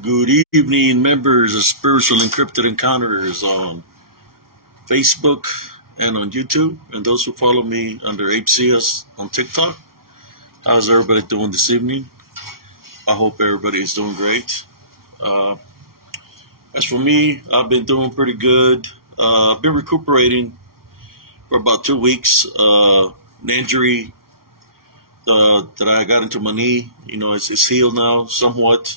Good evening, members of Spiritual Encrypted Encounters on Facebook and on YouTube, and those who follow me under HCS on TikTok. How's everybody doing this evening? I hope everybody is doing great. Uh, as for me, I've been doing pretty good. I've been recuperating for about 2 weeks. An injury that I got into my knee, it's healed now somewhat.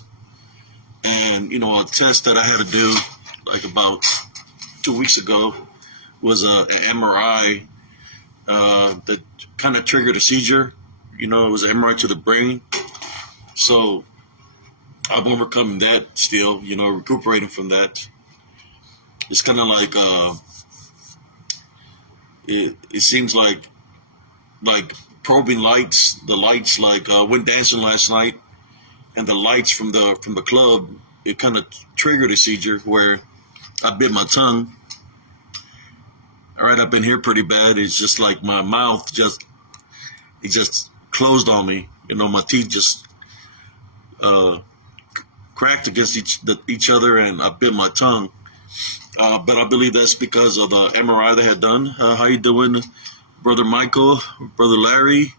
And, a test that I had to do like about 2 weeks ago was an MRI that kind of triggered a seizure. It was an MRI to the brain. So I'm overcoming that still, recuperating from that. It's kind of like, it seems like probing lights, the lights, like went dancing last night, and the lights from the club, it kind of triggered a seizure where I bit my tongue right up in here pretty bad. It's just like my mouth just closed on me. My teeth just cracked against each other, and I bit my tongue. But I believe that's because of the MRI they had done. How you doing, Brother Michael, Brother Larry?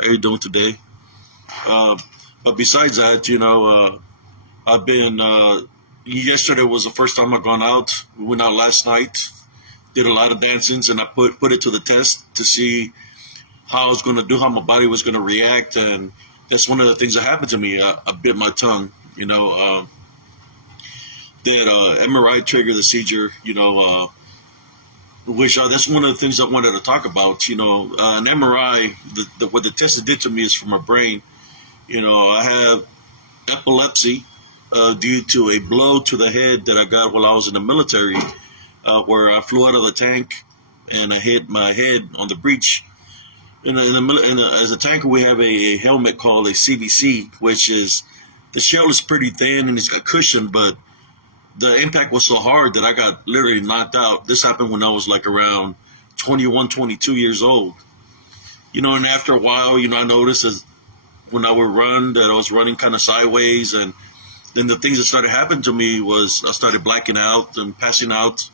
How you doing today? But besides that, I've been. Yesterday was the first time I've gone out. We went out last night, did a lot of dancings, and I put it to the test to see how I was going to do, how my body was going to react, and that's one of the things that happened to me. I bit my tongue. That MRI triggered the seizure. Which that's one of the things I wanted to talk about. An MRI, what the test did to me is for my brain. I have epilepsy due to a blow to the head that I got while I was in the military, where I flew out of the tank and I hit my head on the breech. As a tanker, we have a helmet called a CVC, which is the shell is pretty thin and it's got cushion, but the impact was so hard that I got literally knocked out. This happened when I was like around 21, 22 years old. And after a while, I noticed as when I would run that I was running kind of sideways, and then the things that started happening to me was I started blacking out and passing out,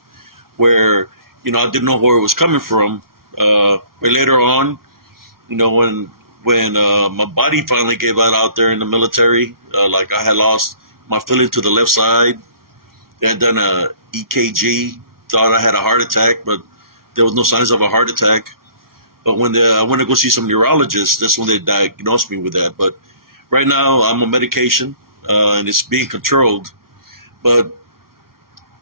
where I didn't know where it was coming from. But later on, when my body finally gave out there in the military, like I had lost my feeling to the left side. I had done a EKG, thought I had a heart attack, but there was no signs of a heart attack. But when I went to go see some neurologists, that's when they diagnosed me with that. But right now, I'm on medication, and it's being controlled. But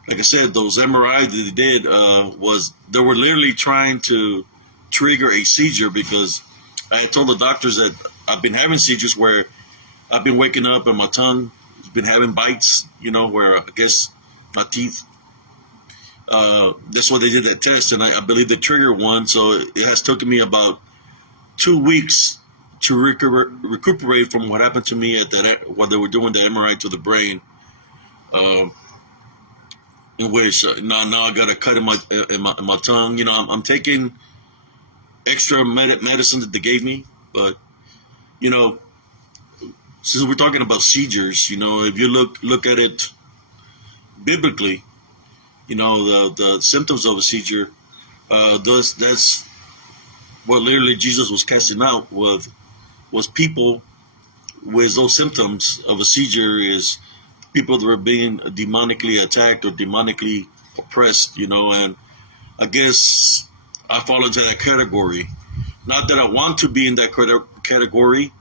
like I said, those MRI that they did they were literally trying to trigger a seizure, because I had told the doctors that I've been having seizures where I've been waking up and my tongue has been having bites, where I guess my teeth. That's why they did that test, and I believe they triggered one. So it has taken me about 2 weeks to recuperate from what happened to me at that while they were doing the MRI to the brain. In which now I got a cut in my tongue. I'm taking extra medicine that they gave me, but since we're talking about seizures, if you look at it biblically, the symptoms of a seizure, that's what literally Jesus was casting out was people with those symptoms of a seizure, is people that were being demonically attacked or demonically oppressed, and I guess I fall into that category. Not that I want to be in that category,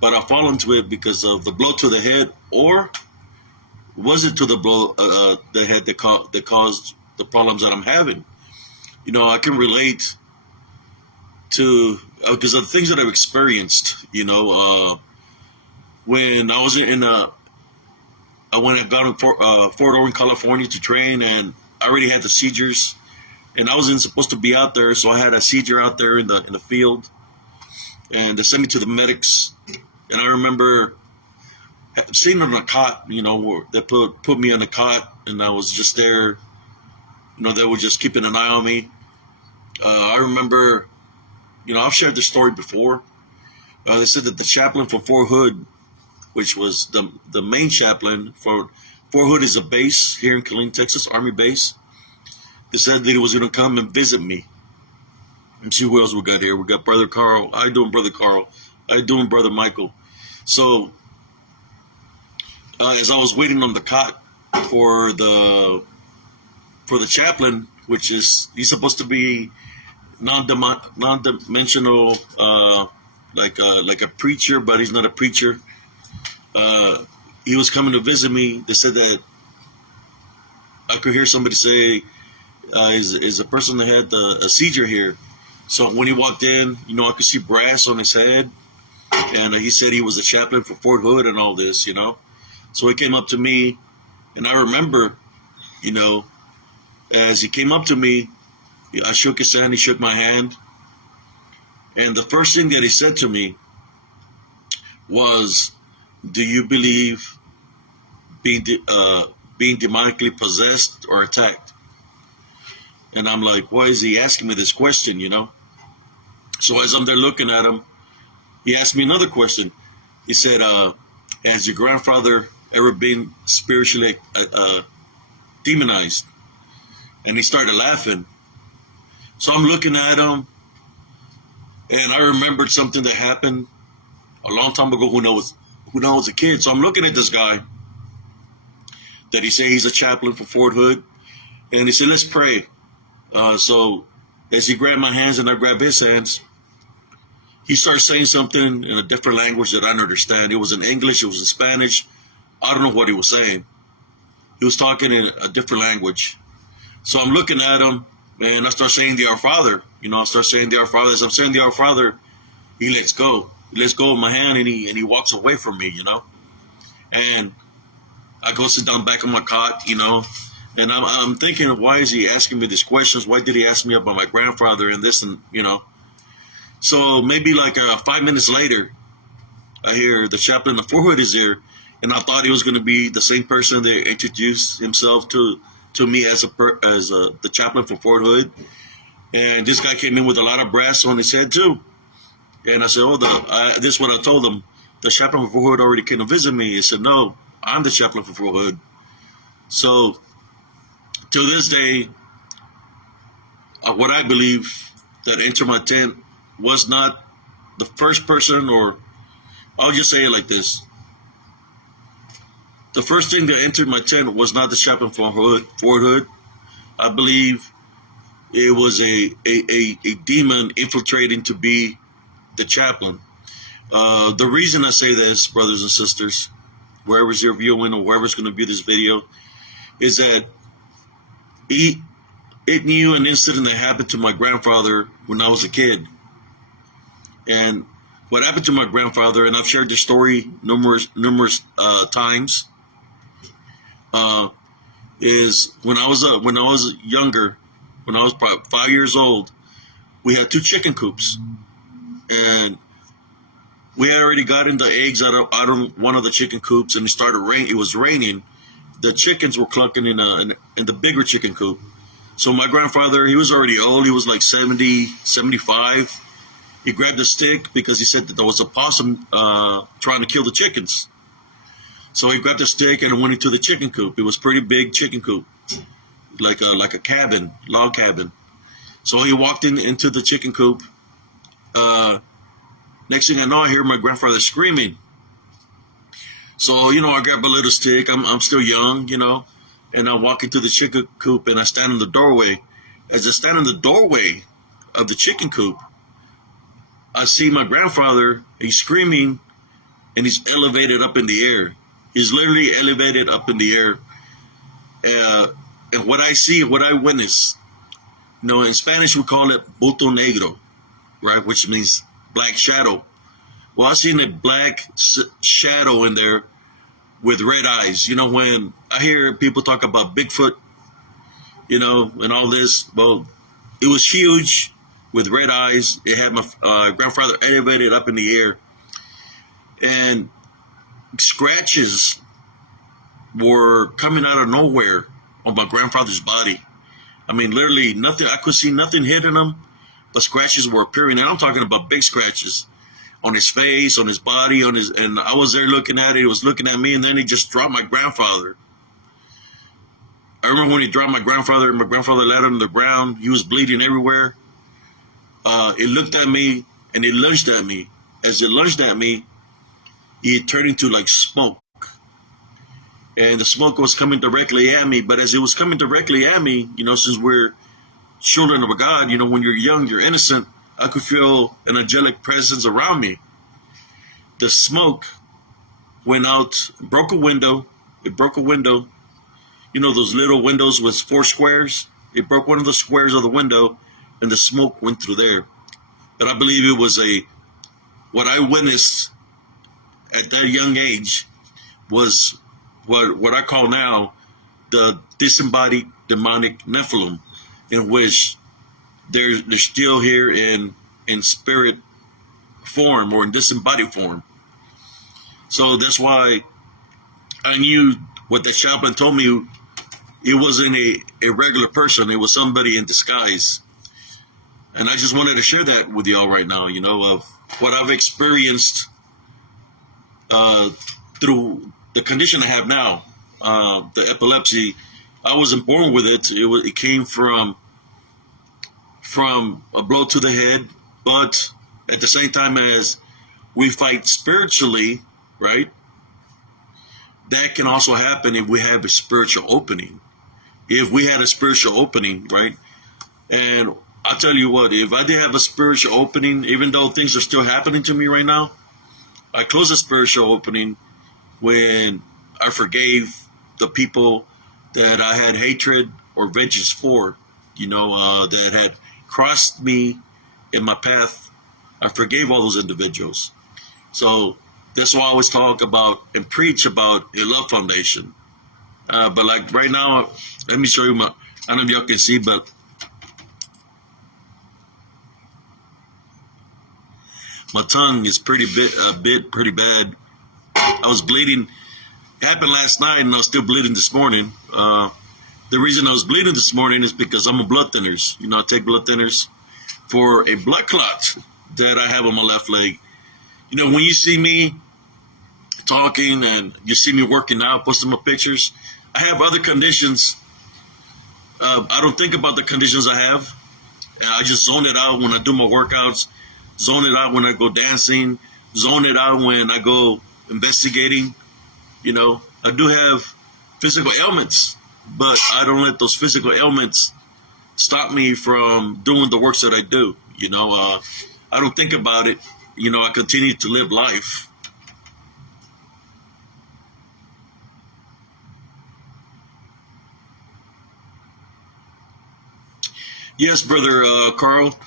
but I fall into it because of the blow to the head, or was it to the blow the head that caused the problems that I'm having? I can relate to because of the things that I've experienced. When I was I went and got in Fort Ord, California to train, and I already had the seizures, and I wasn't supposed to be out there, so I had a seizure out there in the field, and they sent me to the medics, and I remember sitting on a cot, where they put me on a cot, and I was just there. They were just keeping an eye on me. I remember, I've shared this story before. They said that the chaplain from Fort Hood which was the main chaplain for Fort Hood is a base here in Killeen, Texas, Army base. They said that he was going to come and visit me. And see who else we got here. We got Brother Carl. How you doing, Brother Carl? How you doing, Brother Michael? So, as I was waiting on the cot for the chaplain, which is he's supposed to be non-dimensional, like a preacher, but he's not a preacher. He was coming to visit me. They said that I could hear somebody say, "Is a person that had a seizure here." So when he walked in, I could see brass on his head, and he said he was a chaplain for Fort Hood and all this, So he came up to me, and I remember, as he came up to me, I shook his hand, he shook my hand, and the first thing that he said to me was, "Do you believe being demonically possessed or attacked?" And I'm like, why is he asking me this question, So as I'm there looking at him, he asked me another question. He said, has your grandfather ever been spiritually demonized? And he started laughing. So I'm looking at him, and I remembered something that happened a long time ago when I was a kid. So I'm looking at this guy that he said he's a chaplain for Fort Hood, and he said, let's pray. So as he grabbed my hands and I grabbed his hands, he started saying something in a different language that I didn't understand. It was in English, it was in Spanish. I don't know what he was saying. He was talking in a different language. So I'm looking at him, and I start saying the Our Father. I start saying the Our Father. As I'm saying the Our Father, he lets go. He lets go of my hand, and he walks away from me, And I go sit down back on my cot, And I'm thinking, why is he asking me these questions? Why did he ask me about my grandfather and this and, So maybe like 5 minutes later, I hear the chaplain of Fort Hood is there, and I thought he was going to be the same person that introduced himself to me as the chaplain for Fort Hood. And this guy came in with a lot of brass on his head too. And I said, this is what I told him. The chaplain for Fort Hood already came to visit me. He said, no, I'm the chaplain for Fort Hood. So to this day, what I believe that entered my tent was not the first person, or I'll just say it like this. The first thing that entered my tent was not the chaplain for Fort Hood. I believe it was a demon infiltrating to be the chaplain. The reason I say this, brothers and sisters, wherever's you're viewing or whoever's going to view this video, is that it knew an incident that happened to my grandfather when I was a kid. And what happened to my grandfather, and I've shared this story numerous times, is when I was younger, when I was probably 5 years old, we had 2 chicken coops, and we had already gotten the eggs out of one of the chicken coops, and it was raining. The chickens were clucking in the bigger chicken coop. So my grandfather, he was already old. He was like 70, 75. He grabbed a stick because he said that there was a possum trying to kill the chickens. So he grabbed a stick and went into the chicken coop. It was a pretty big chicken coop, like a cabin, log cabin. So he walked into the chicken coop. Next thing I know, I hear my grandfather screaming. So, I grab a little stick. I'm still young, and I walk into the chicken coop and I stand in the doorway. As I stand in the doorway of the chicken coop, I see my grandfather. He's screaming, and he's elevated up in the air. He's literally elevated up in the air. And what I witness, in Spanish we call it bulto negro, right, which means black shadow. Well, I seen a black shadow in there with red eyes. When I hear people talk about Bigfoot, and all this, well, it was huge with red eyes. It had my grandfather elevated up in the air, and scratches were coming out of nowhere on my grandfather's body. I mean, literally nothing. I could see nothing hitting him, but scratches were appearing, and I'm talking about big scratches on his face, on his body, and I was there looking at it. He was looking at me, and then he just dropped my grandfather. I remember when he dropped my grandfather laid him on the ground. He was bleeding everywhere. It looked at me, and it lunged at me. As it lunged at me, it turned into like smoke. And the smoke was coming directly at me. But as it was coming directly at me, since we're children of a God, when you're young, you're innocent, I could feel an angelic presence around me. The smoke went out, broke a window. It broke a window. Those little windows with 4 squares? It broke one of the squares of the window, and the smoke went through there. But I believe it was what I witnessed at that young age was what I call now the disembodied demonic Nephilim, in which they're still here in spirit form or in disembodied form. So that's why I knew what the chaplain told me. It wasn't a regular person. It was somebody in disguise. And I just wanted to share that with y'all right now, of what I've experienced through the condition I have now, the epilepsy. I wasn't born with it. It came from a blow to the head, but at the same time as we fight spiritually, right? That can also happen if we have a spiritual opening. If we had a spiritual opening, right? And I'll tell you what, if I did have a spiritual opening, even though things are still happening to me right now, I closed the spiritual opening when I forgave the people that I had hatred or vengeance for, that had crossed me in my path. I forgave all those individuals. So that's why I always talk about and preach about a love foundation. But like right now, let me show you I don't know if y'all can see, but my tongue is pretty bad. I was bleeding. It happened last night, and I was still bleeding this morning. The reason I was bleeding this morning is because I'm on blood thinners. I take blood thinners for a blood clot that I have on my left leg. When you see me talking and you see me working out, posting my pictures, I have other conditions. I don't think about the conditions I have. I just zone it out when I do my workouts, zone it out when I go dancing, zone it out when I go investigating. I do have physical ailments, but I don't let those physical ailments stop me from doing the works that I do. I don't think about it. I continue to live life. Yes, brother Carl.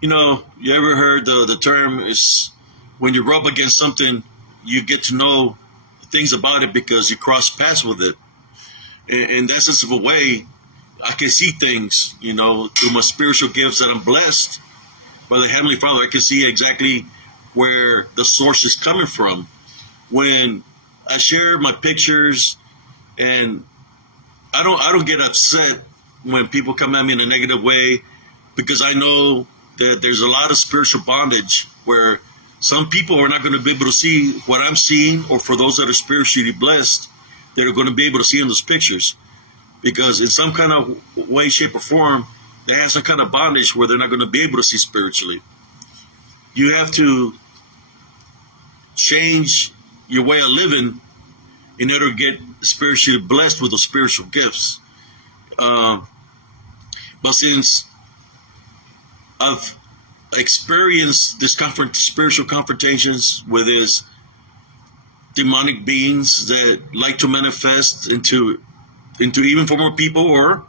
You ever heard the term is when you rub against something, you get to know things about it because you cross paths with it. In that sense of a way, I can see things, through my spiritual gifts that I'm blessed by the Heavenly Father. I can see exactly where the source is coming from. When I share my pictures, and I don't get upset when people come at me in a negative way, because I know that there's a lot of spiritual bondage where some people are not going to be able to see what I'm seeing, or for those that are spiritually blessed, that are going to be able to see in those pictures. Because in some kind of way, shape, or form, they have some kind of bondage where they're not going to be able to see spiritually. You have to change your way of living in order to get spiritually blessed with those spiritual gifts. But since I've experienced this spiritual confrontations with these demonic beings that like to manifest into even former people, or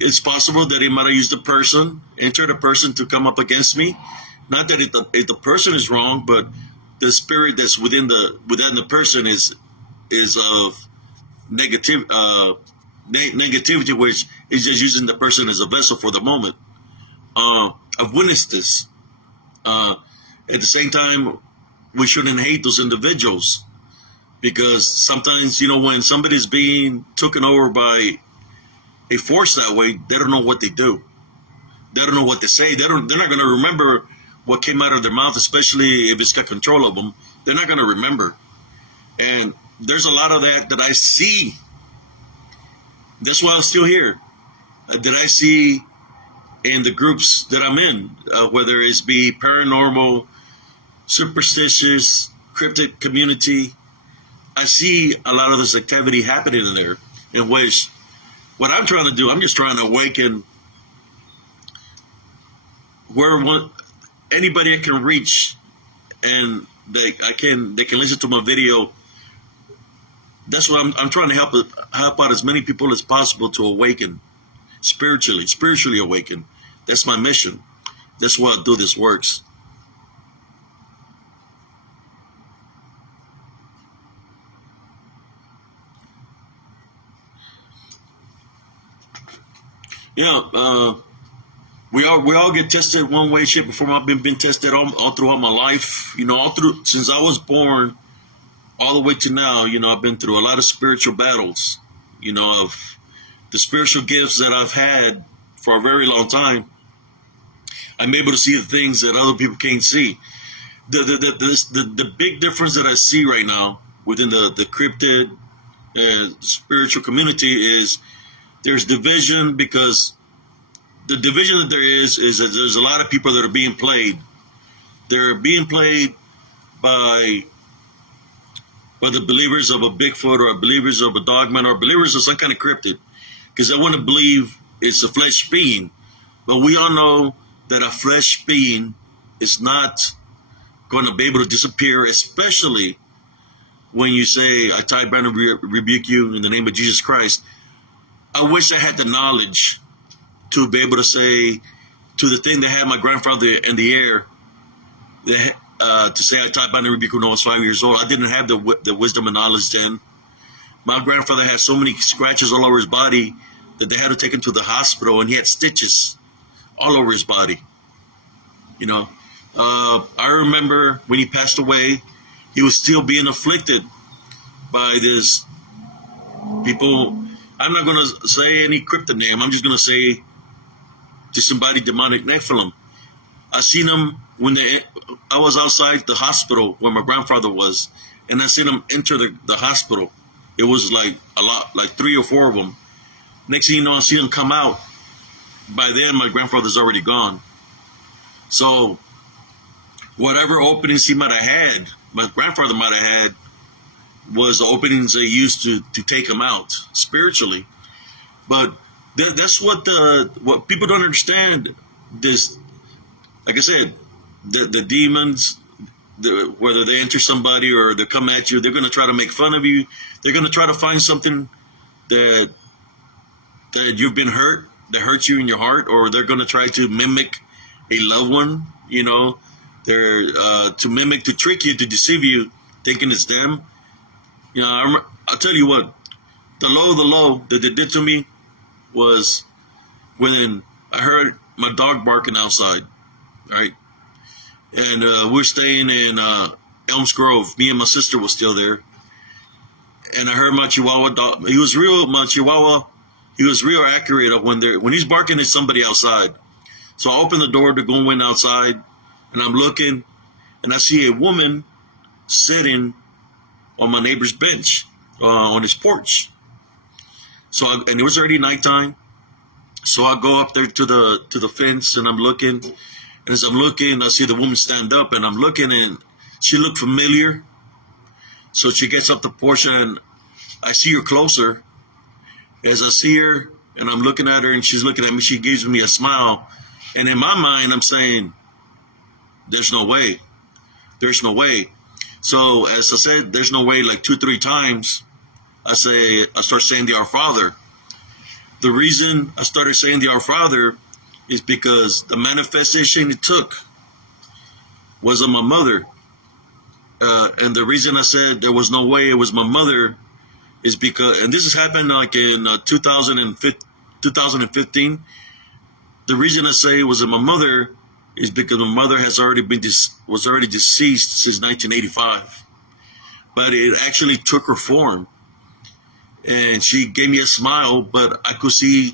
it's possible that it might have used entered a person to come up against me. Not that if the person is wrong, but the spirit that's within the person is of negativity, which is just using the person as a vessel for the moment. I've witnessed this. At the same time, we shouldn't hate those individuals, because sometimes, when somebody's being taken over by a force that way, they don't know what they do. They don't know what to say. They're not going to remember what came out of their mouth, especially if it's got control of them, they're not going to remember. And there's a lot of that I see. That's why I'm still here. That I see in the groups that I'm in, whether it's be paranormal, superstitious, cryptid community. I see a lot of this activity happening in there, in which what I'm trying to do, I'm just trying to awaken anybody I can reach, and they can listen to my video. That's what I'm trying to help out as many people as possible to awaken spiritually awaken. That's my mission. That's why I do this works. Yeah, we all get tested one way, shape, or form. I've been tested all throughout my life. All through since I was born, all the way to now. I've been through a lot of spiritual battles. Of the spiritual gifts that I've had for a very long time. I'm able to see the things that other people can't see. The big difference that I see right now within the cryptid spiritual community is there's division, because the division that there is that there's a lot of people that are being played. They're being played by the believers of a Bigfoot, or believers of a Dogman, or believers of some kind of cryptid, because they want to believe it's a flesh being. But we all know that a flesh being is not going to be able to disappear, especially when you say, I tie, bind, and rebuke you in the name of Jesus Christ. I wish I had the knowledge to be able to say to the thing that had my grandfather in the air, to say, I tie, bind, and rebuke when I was 5 years old. I didn't have the wisdom and knowledge then. My grandfather had so many scratches all over his body that they had to take him to the hospital, and he had stitches all over his body. I remember when he passed away, he was still being afflicted by this people. I'm not going to say any cryptid name. I'm just going to say disembodied demonic Nephilim. I seen them when I was outside the hospital where my grandfather was, and I seen them enter the hospital. It was like a lot, like 3 or 4 of them. Next thing you know, I see them come out. By then, my grandfather's already gone. So, whatever openings he might have had, my grandfather might have had, was the openings they used to take him out spiritually. But that's what people don't understand. This, like I said, the demons, whether they enter somebody or they come at you, they're going to try to make fun of you. They're going to try to find something that you've been hurt, that hurts you in your heart, or they're going to try to mimic a loved one. They're to mimic, to trick you, to deceive you, thinking it's them. I'll tell you what, the low that they did to me was when I heard my dog barking outside, right? And we're staying in Elms Grove. Me and my sister was still there. And I heard my Chihuahua dog. My Chihuahua, he was real accurate of when he's barking at somebody outside. So I open the door to go in outside, and I'm looking, and I see a woman sitting on my neighbor's bench, on his porch. And it was already nighttime. So I go up there to the fence, and I'm looking. And as I'm looking, I see the woman stand up, and I'm looking, and she looked familiar. So she gets up the porch, and I see her closer. As I see her, and I'm looking at her, and she's looking at me, she gives me a smile. And in my mind, I'm saying, there's no way. There's no way. So as I said, there's no way, like 2-3 times, I start saying the Our Father. The reason I started saying the Our Father is because the manifestation it took was of my mother. And the reason I said there was no way it was my mother is because, and this has happened like in 2015. The reason I say it was my mother is because my mother was already deceased since 1985. But it actually took her form. And she gave me a smile, but I could see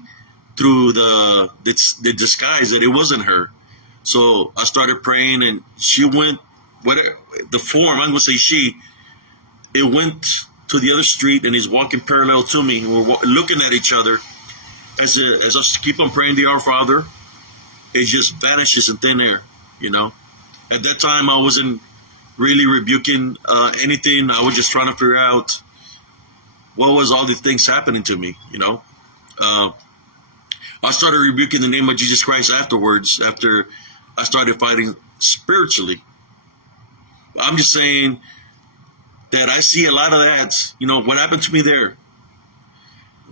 through the disguise that it wasn't her. So I started praying, and she went, whatever the form, I'm going to say she, it went to the other street and is walking parallel to me. And we're looking at each other as I keep on praying the Our Father. It just vanishes in thin air, you know. At that time, I wasn't really rebuking anything. I was just trying to figure out what was all these things happening to me, you know. I started rebuking the name of Jesus Christ afterwards, after I started fighting spiritually. I'm just saying that I see a lot of that, you know, what happened to me there.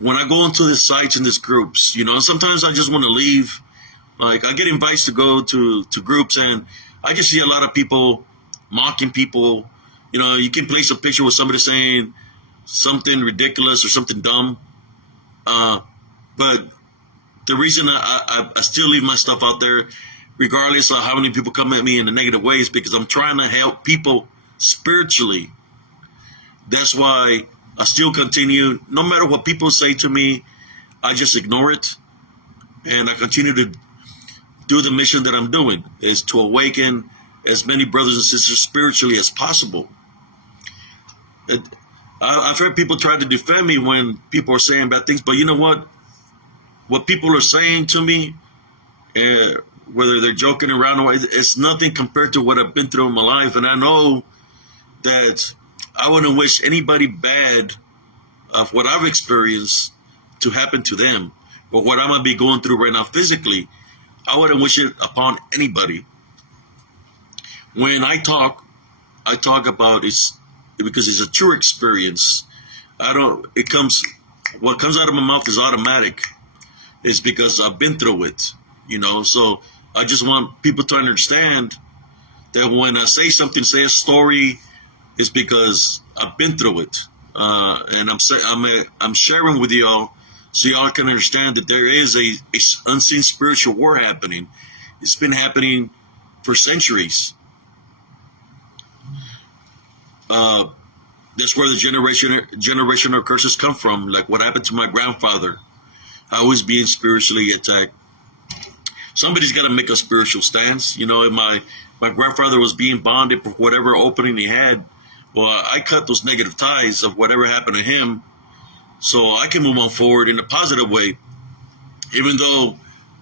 When I go into the sites and these groups, you know, sometimes I just want to leave. Like, I get invites to go to groups, and I just see a lot of people mocking people. You know, you can place a picture with somebody saying something ridiculous or something dumb. But the reason I still leave my stuff out there, regardless of how many people come at me in a negative ways, because I'm trying to help people spiritually. That's why I still continue. No matter what people say to me, I just ignore it. And I continue to do the mission that I'm doing, is to awaken as many brothers and sisters spiritually as possible. I've heard people try to defend me when people are saying bad things, but you know what? What people are saying to me, whether they're joking around or it's nothing compared to what I've been through in my life. And I know that I wouldn't wish anybody bad of what I've experienced to happen to them, or what I'm going to be going through right now physically. I wouldn't wish it upon anybody. When I talk about it because it's a true experience. What comes out of my mouth is automatic. It's because I've been through it, you know. So I just want people to understand that when I say something, say a story, it's because I've been through it. And I'm sharing with y'all so y'all can understand that there is a unseen spiritual war happening. It's been happening for centuries. That's where the generational curses come from. Like what happened to my grandfather. I was being spiritually attacked. Somebody's got to make a spiritual stance. You know, my grandfather was being bonded for whatever opening he had. Well, I cut those negative ties of whatever happened to him, so I can move on forward in a positive way. Even though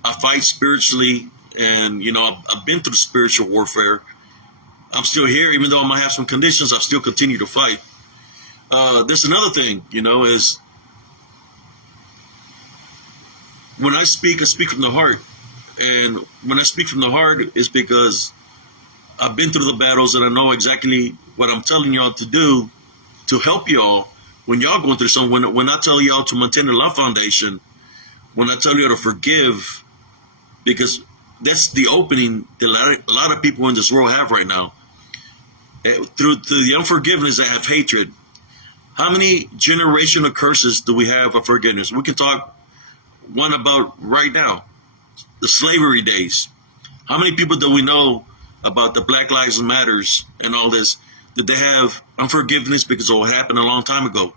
I fight spiritually, and you know, I've been through spiritual warfare, I'm still here. Even though I might have some conditions, I still continue to fight. There's another thing, you know, is when I speak from the heart. And when I speak from the heart, it's because I've been through the battles and I know exactly what I'm telling y'all to do to help y'all when y'all going through something. When I tell y'all to maintain the Love Foundation, when I tell y'all to forgive, because that's the opening that a lot of people in this world have right now. Through the unforgiveness, they have hatred. How many generational curses do we have of forgiveness? We can talk one about right now, the slavery days. How many people do we know about the Black Lives Matters and all this, that they have unforgiveness because of what happened a long time ago?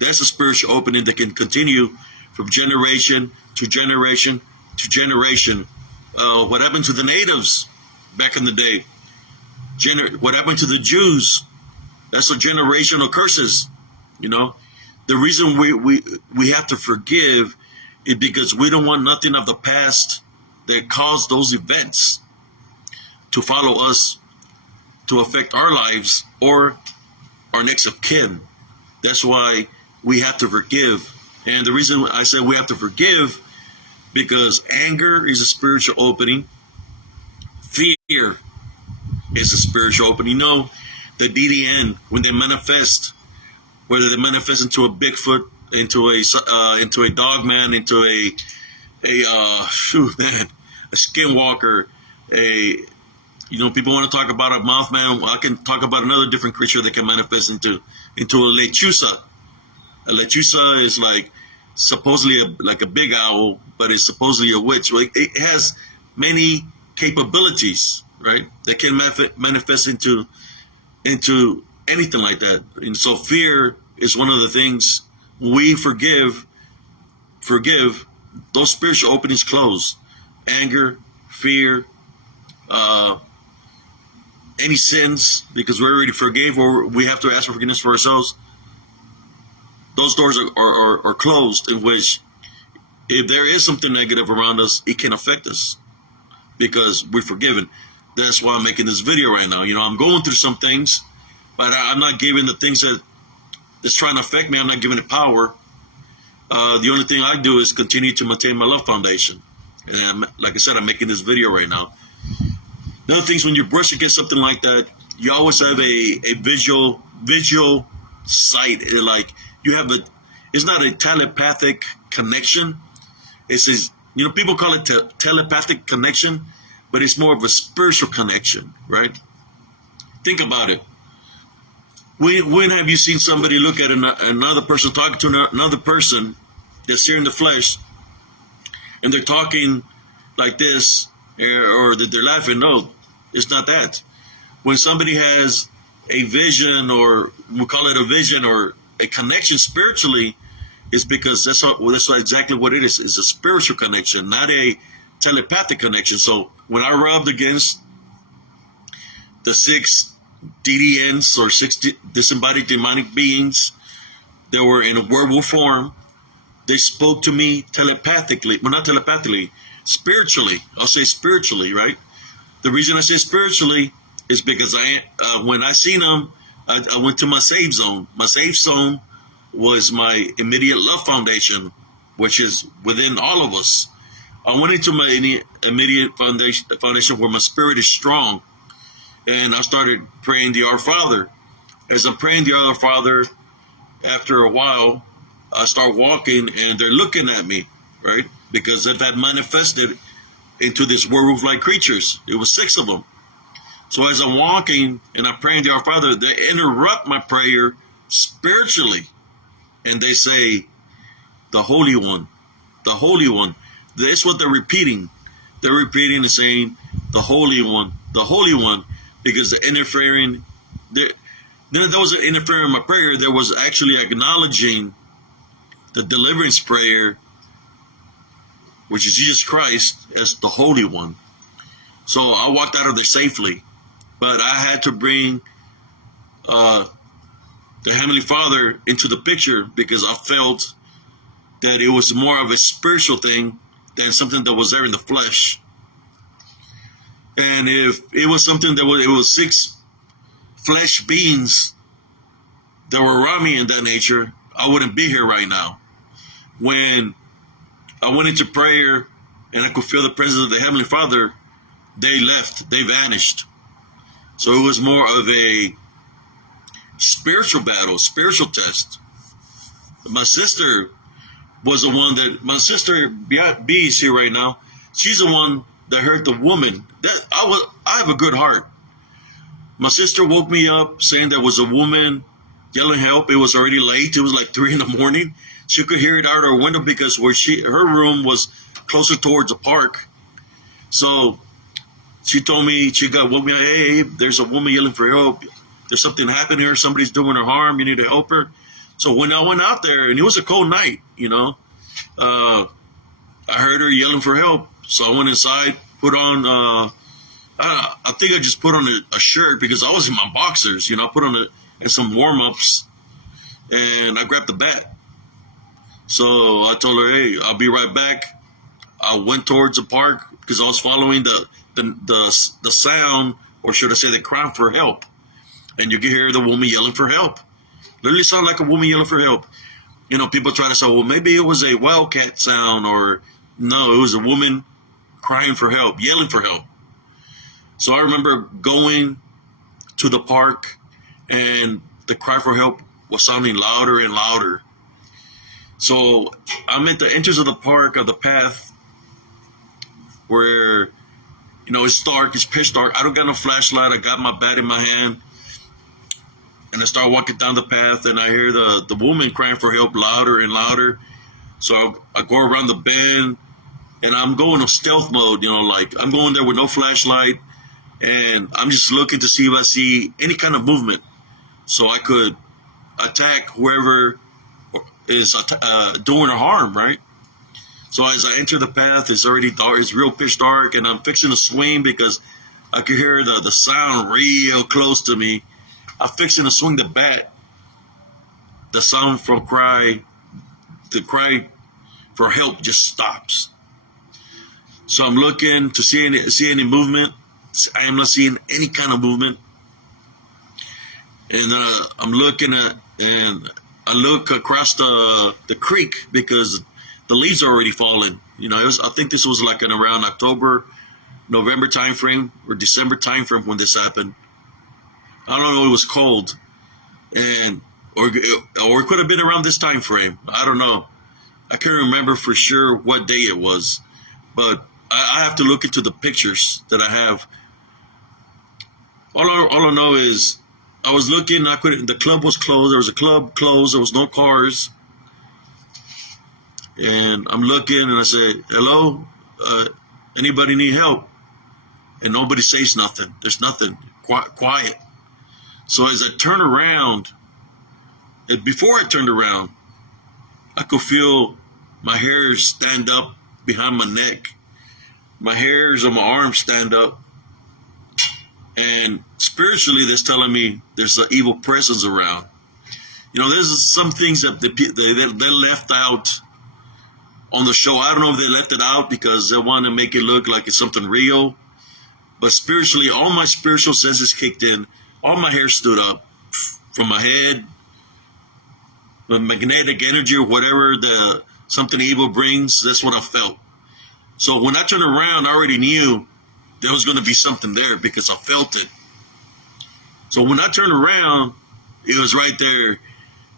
That's a spiritual opening that can continue from generation to generation to generation. What happened to the natives back in the day? What happened to the Jews? That's a generational curses, you know. The reason we have to forgive is because we don't want nothing of the past that caused those events to follow us, to affect our lives or our next of kin. That's why we have to forgive. And the reason I said we have to forgive, because anger is a spiritual opening. Fear is a spiritual opening. You know, the DDN, when they manifest, whether they manifest into a Bigfoot, into a dog man, into a skinwalker, people want to talk about a mothman. I can talk about another different creature that can manifest into a lechuza. A lechuza is like supposedly like a big owl, but it's supposedly a witch. Like, it has many capabilities, right? That can manifest into anything like that. And so fear is one of the things. We forgive, those spiritual openings close. Anger, fear, uh, any sins, because we already forgave, or we have to ask for forgiveness for ourselves. Those doors are closed, in which if there is something negative around us, it can affect us because we're forgiven. That's why I'm making this video right now. I'm going through some things, but I'm not giving the things that's trying to affect me, I'm not giving it power. The only thing I do is continue to maintain my love foundation. And like I said, I'm making this video right now. The other things, when you brush against something like that, you always have a visual sight. Like you have it's not a telepathic connection. It says, people call it telepathic connection, but it's more of a spiritual connection, right? Think about it. When have you seen somebody look at another person, talking to another person that's here in the flesh, and they're talking like this, or that they're laughing? No, it's not that. When somebody has a vision, or we call it a vision, or a connection spiritually, it's because that's exactly what it is. It's a spiritual connection, not a telepathic connection. So when I rubbed against the 6 DDNs, or 6 disembodied demonic beings that were in a werewolf form, they spoke to me telepathically. Well, not telepathically, spiritually. I'll say spiritually, right? The reason I say spiritually is because when I seen them, I went to my safe zone. My safe zone was my immediate love foundation, which is within all of us. I went into my immediate foundation where my spirit is strong, and I started praying the Our Father. As I'm praying the Our Father, after a while, I start walking, and they're looking at me, right? Because that had manifested into this werewolf-like creatures. It was 6 of them. So as I'm walking and I'm praying to Our Father, they interrupt my prayer spiritually, and they say, "The Holy One, the Holy One." That's what they're repeating. They're repeating and saying, "The Holy One, the Holy One," because they're interfering. There wasn't interfering in my prayer. There was actually acknowledging the deliverance prayer, which is Jesus Christ, as the Holy One. So I walked out of there safely, but I had to bring the Heavenly Father into the picture, because I felt that it was more of a spiritual thing than something that was there in the flesh. And if it was something it was 6 flesh beings that were around me in that nature, I wouldn't be here right now. When I went into prayer and I could feel the presence of the Heavenly Father, they left, they vanished. So it was more of a spiritual battle, spiritual test. My sister was the one my sister B is here right now. She's the one that heard the woman. I have a good heart. My sister woke me up saying there was a woman yelling help. It was already late. It was like 3 a.m. She could hear it out her window, because her room was closer towards the park. So she told me, woke me up, "Hey, there's a woman yelling for help. There's something happening here. Somebody's doing her harm. You need to help her." So when I went out there, and it was a cold night, I heard her yelling for help. So I went inside, put on, I think I just put on a shirt, because I was in my boxers. I put on some warm-ups, and I grabbed the bat. So I told her, "Hey, I'll be right back." I went towards the park, because I was following the sound, or should I say the cry for help. And you can hear the woman yelling for help. Literally sound like a woman yelling for help. People try to say, well, maybe it was a wildcat sound, or no, it was a woman crying for help, yelling for help. So I remember going to the park, and the cry for help was sounding louder and louder. So I'm at the entrance of the park, of the path, where, it's dark, it's pitch dark. I don't got no flashlight. I got my bat in my hand. And I start walking down the path, and I hear the woman crying for help louder and louder. So I go around the bend, and I'm going in stealth mode, like I'm going there with no flashlight, and I'm just looking to see if I see any kind of movement, so I could attack whoever is doing her harm, right? So as I enter the path, it's already dark. It's real pitch dark, and I'm fixing to swing because I could hear the sound real close to me. I'm fixing to swing the bat. The sound from the cry for help just stops. So I'm looking to see any movement. I am not seeing any kind of movement. And I'm looking and I look across the creek because the leaves are already falling. I think this was like in around October, November time frame or December time frame when this happened. I don't know. It was cold, and or it could have been around this time frame. I don't know. I can't remember for sure what day it was, but I have to look into the pictures that I have. All I know is I was looking. I couldn't. The club was closed. There was a club closed. There was no cars. And I'm looking, and I said, "Hello, anybody need help?" And nobody says nothing. There's nothing. Quiet. So as I turn around, and before I turned around, I could feel my hairs stand up behind my neck. My hairs on my arms stand up. And spiritually, that's telling me there's an evil presence around. There's some things that they left out on the show. I don't know if they left it out because they want to make it look like it's something real. But spiritually, all my spiritual senses kicked in. All my hair stood up from my head. The magnetic energy or whatever something evil brings, that's what I felt. So when I turned around, I already knew there was going to be something there because I felt it. So when I turned around, it was right there.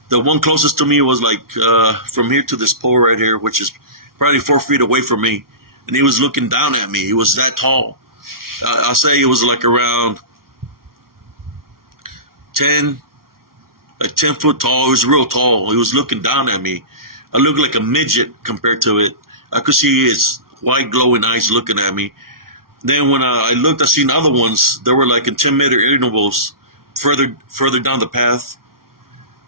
The one closest to me was like from here to this pole right here, which is probably 4 feet away from me. And he was looking down at me. He was that tall. I'll say it was like around 10 foot tall. He was real tall. He was looking down at me. I looked like a midget compared to it. I could see his white glowing eyes looking at me. Then when I looked, I seen other ones. They were like in 10-meter intervals further down the path.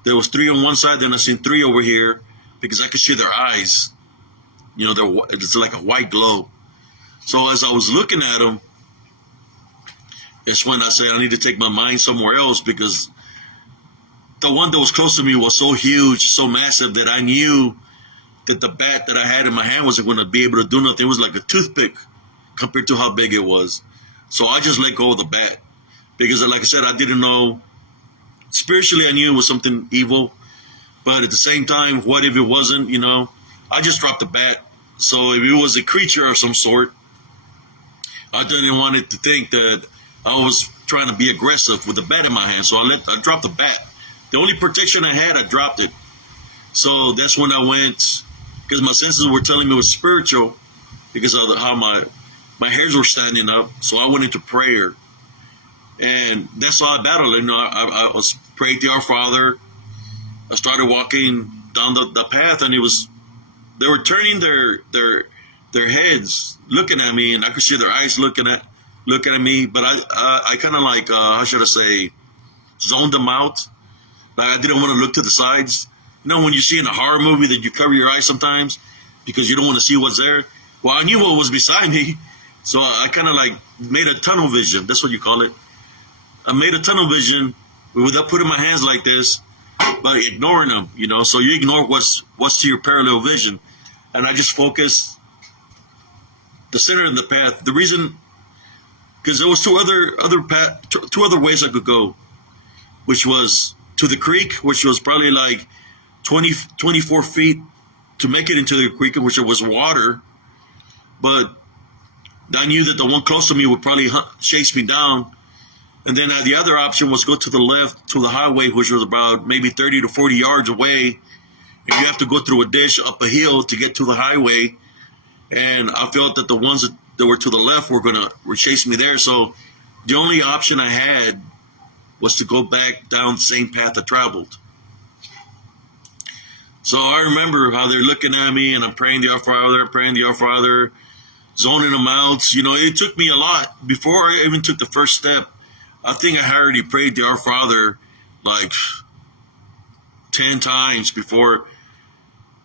There was 3 on one side, then I seen 3 over here because I could see their eyes. It's like a white glow. So as I was looking at them, that's when I said I need to take my mind somewhere else because the one that was close to me was so huge, so massive that I knew that the bat that I had in my hand wasn't going to be able to do nothing. It was like a toothpick compared to how big it was. So I just let go of the bat because, like I said, I didn't know. Spiritually, I knew it was something evil, but at the same time, what if it wasn't? I just dropped the bat. So if it was a creature of some sort, I didn't want it to think that I was trying to be aggressive with the bat in my hand. So I dropped the bat. The only protection I had, I dropped it. So that's when I went, because my senses were telling me it was spiritual because of how my hairs were standing up. So I went into prayer. And that's how I battled. I was praying to our Father. I started walking down the path, and they were turning their heads, looking at me, and I could see their eyes looking at me. But I kind of like how should I say, zoned them out. Like I didn't want to look to the sides. When you see in a horror movie that you cover your eyes sometimes because you don't want to see what's there. Well, I knew what was beside me, so I kind of like made a tunnel vision. That's what you call it. I made a tunnel vision without putting my hands like this, but ignoring them, So you ignore what's to your parallel vision, and I just focused the center of the path. The reason, because there was two other ways I could go, which was to the creek, which was probably like 24 feet to make it into the creek, which was water, but I knew that the one close to me would probably chase me down. And then the other option was go to the left to the highway, which was about maybe 30 to 40 yards away. And you have to go through a ditch up a hill to get to the highway. And I felt that the ones that were to the left were chasing me there. So the only option I had was to go back down the same path I traveled. So I remember how they're looking at me, and I'm praying to our Father, zoning them out. It took me a lot. Before I even took the first step, I think I already prayed to our Father like 10 times before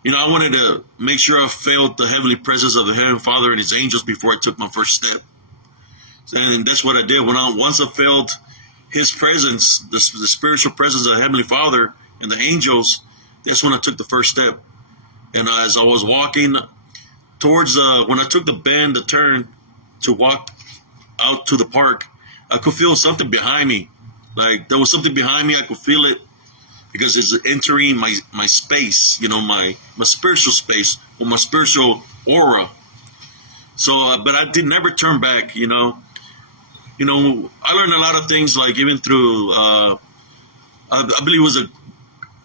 I wanted to make sure I felt the heavenly presence of the Heavenly Father and His angels before I took my first step. And that's what I did. Once I felt His presence, the spiritual presence of the Heavenly Father and the angels, that's when I took the first step. And as I was walking towards when I took the turn to walk out to the park, I could feel something behind me. Like there was something behind me. I could feel it because it's entering my space, my spiritual space or my spiritual aura. So, but I did never turn back. I learned a lot of things, like even through I believe it was a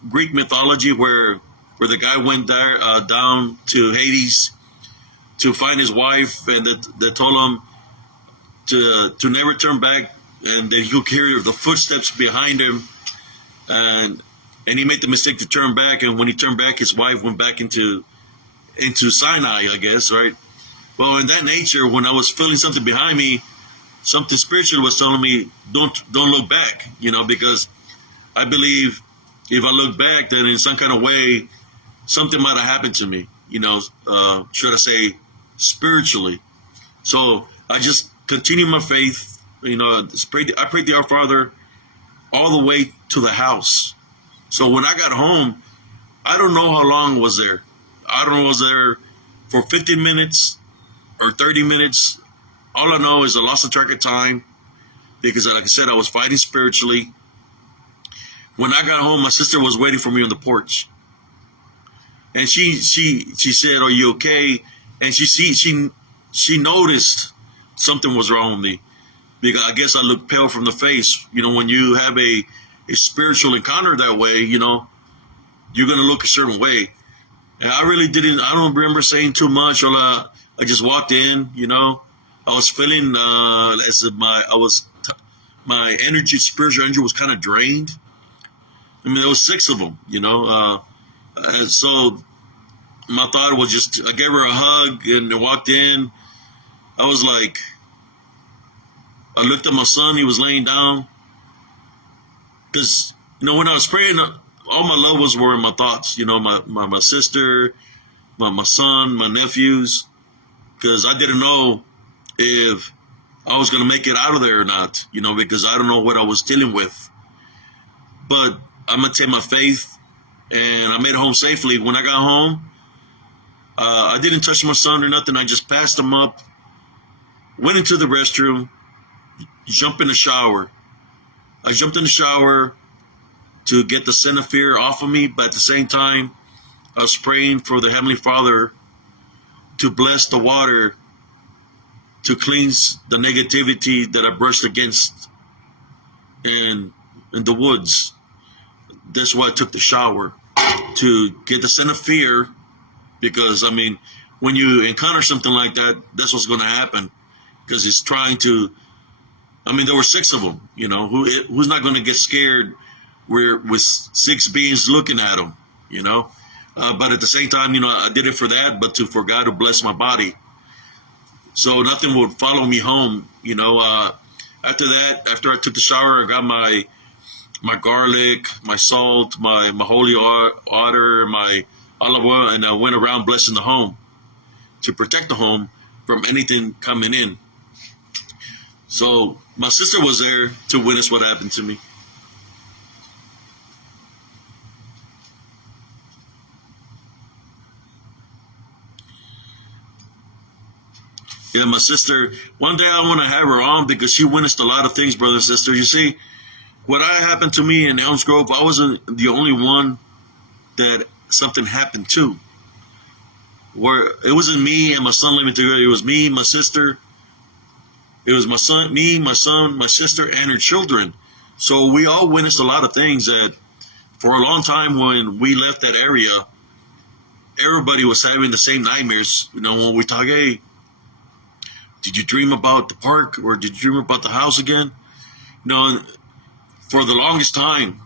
Greek mythology where the guy went there down to Hades to find his wife, and that told him to never turn back, and that he could hear the footsteps behind him, and he made the mistake to turn back, and when he turned back, his wife went back into Sinai, I guess, right? Well, in that nature, when I was feeling something behind me, something spiritual was telling me, don't look back, because I believe if I look back, then in some kind of way, something might have happened to me, should I say, spiritually. So I just continued my faith, I prayed the Our Father all the way to the house. So when I got home, I don't know how long I was there. I don't know, was there for 15 minutes or 30 minutes. All I know is I lost the track of time because, like I said, I was fighting spiritually. When I got home, my sister was waiting for me on the porch, and she said, "Are you okay?" And she noticed something was wrong with me, because I guess I looked pale from the face. When you have a spiritual encounter that way, you're gonna look a certain way. And I really didn't. I don't remember saying too much. I just walked in. I was feeling as if my energy, spiritual energy, was kind of drained. I mean, there was 6 of them. And so my thought was I gave her a hug and I walked in. I was like, I looked at my son. He was laying down. Because, when I was praying, all my loved ones were in my thoughts. My sister, my son, my nephews. Because I didn't know if I was going to make it out of there or not, because I don't know what I was dealing with. But I'm going to take my faith, and I made it home safely. When I got home, I didn't touch my son or nothing. I just passed him up, went into the restroom, jumped in the shower. I jumped in the shower to get the sin of fear off of me, but at the same time, I was praying for the Heavenly Father to bless the water to cleanse the negativity that I brushed against in the woods. That's why I took the shower, to get the sin of fear, because, I mean, when you encounter something like that, that's what's going to happen, because it's trying to, I mean, there were 6 of them, who's not going to get scared with 6 beings looking at them, but at the same time, I did it for that, but for God to bless my body. So nothing would follow me home, After that, after I took the shower, I got my garlic, my salt, my holy water, my olive oil, and I went around blessing the home to protect the home from anything coming in. So my sister was there to witness what happened to me. Yeah, my sister, one day I want to have her on because she witnessed a lot of things, brother and sister. You see, what happened to me in Elms Grove, I wasn't the only one that something happened to. Where it wasn't me and my son living together. It was me, my sister. It was my son, me, my son, my sister, and her children. So we all witnessed a lot of things that for a long time when we left that area, everybody was having the same nightmares. When we talk, hey, did you dream about the park or did you dream about the house again? For the longest time,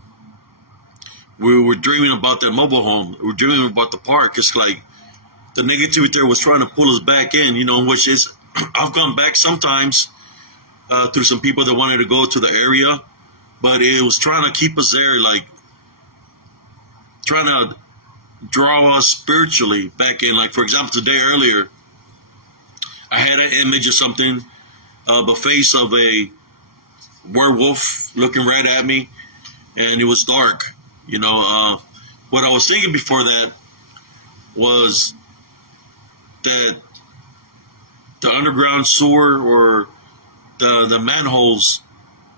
we were dreaming about that mobile home. We were dreaming about the park. It's like the negativity there was trying to pull us back in, which is, I've gone back sometimes through some people that wanted to go to the area, but it was trying to keep us there, like trying to draw us spiritually back in. Like, for example, today earlier, I had an image of something, of a face of a werewolf looking right at me, and it was dark. What I was thinking before that was that the underground sewer or the manholes,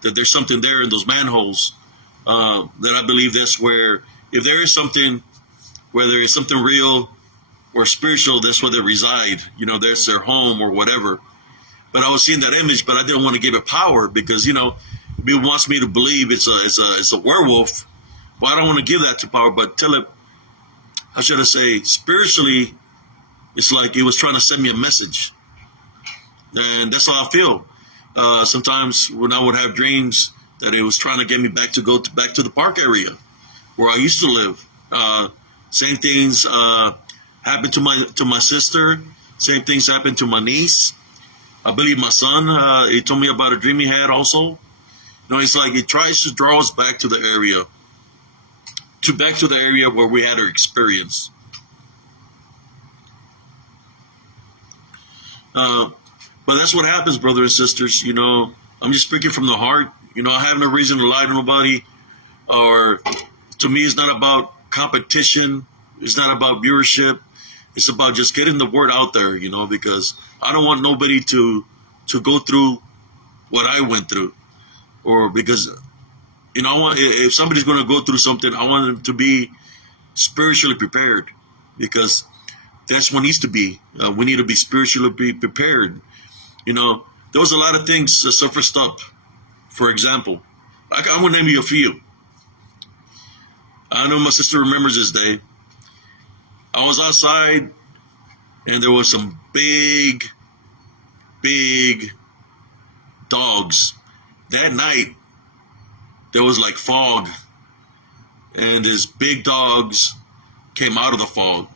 that there's something there in those manholes, that I believe that's where, if there is something, whether it's something real or spiritual, that's where they reside. That's their home or whatever. But I was seeing that image, but I didn't want to give it power because, it wants me to believe it's a werewolf. Well, I don't want to give that to power, but tell it, how should I say, spiritually, it's like it was trying to send me a message. And that's how I feel. Sometimes when I would have dreams that it was trying to get me back to back to the park area where I used to live. Same things happened to my sister. Same things happened to my niece. I believe my son, he told me about a dream he had also. It's like it tries to draw us back to the area, where we had our experience. But that's what happens, brothers and sisters. I'm just speaking from the heart. I have no reason to lie to nobody. Or to me, it's not about competition. It's not about viewership. It's about just getting the word out there, because I don't want nobody to go through what I went through. Or because, I want, if somebody's going to go through something, I want them to be spiritually prepared, because that's what needs to be. We need to be spiritually prepared. There was a lot of things that surfaced up. For example, I'm going to name you a few. I know my sister remembers this day. I was outside, and there was some big dogs. That night, there was like fog, and these big dogs came out of the fog,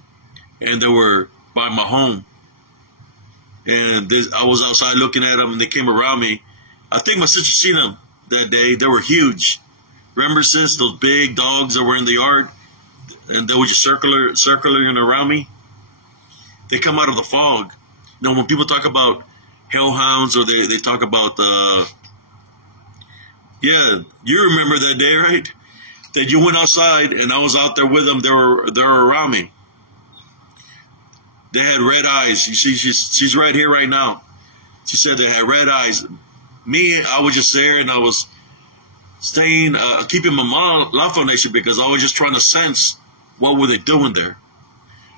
and they were by my home. And I was outside looking at them, and they came around me. I think my sister seen them that day. They were huge. Remember, sis, those big dogs that were in the yard, and they were just circling around me? They come out of the fog. When people talk about hellhounds, or they talk about, yeah, you remember that day, right? That you went outside, and I was out there with them. They were around me. They had red eyes. You see, she's right here right now. She said they had red eyes. Me, I was just there, and I was staying, keeping my love foundation, because I was just trying to sense what were they doing there.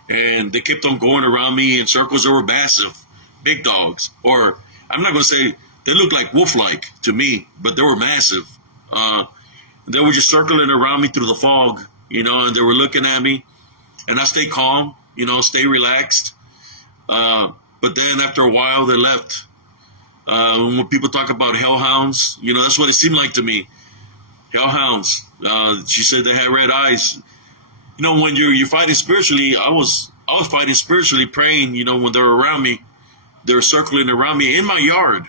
And they kept on going around me in circles. They were massive, big dogs. Or I'm not going to say they looked like wolf-like to me, but they were massive. They were just circling around me through the fog, and they were looking at me. And I stayed calm, stay relaxed. But then after a while, they left. When people talk about hellhounds, that's what it seemed like to me. Hellhounds. She said they had red eyes. When you're fighting spiritually, I was fighting spiritually, praying. When they were around me, they were circling around me in my yard.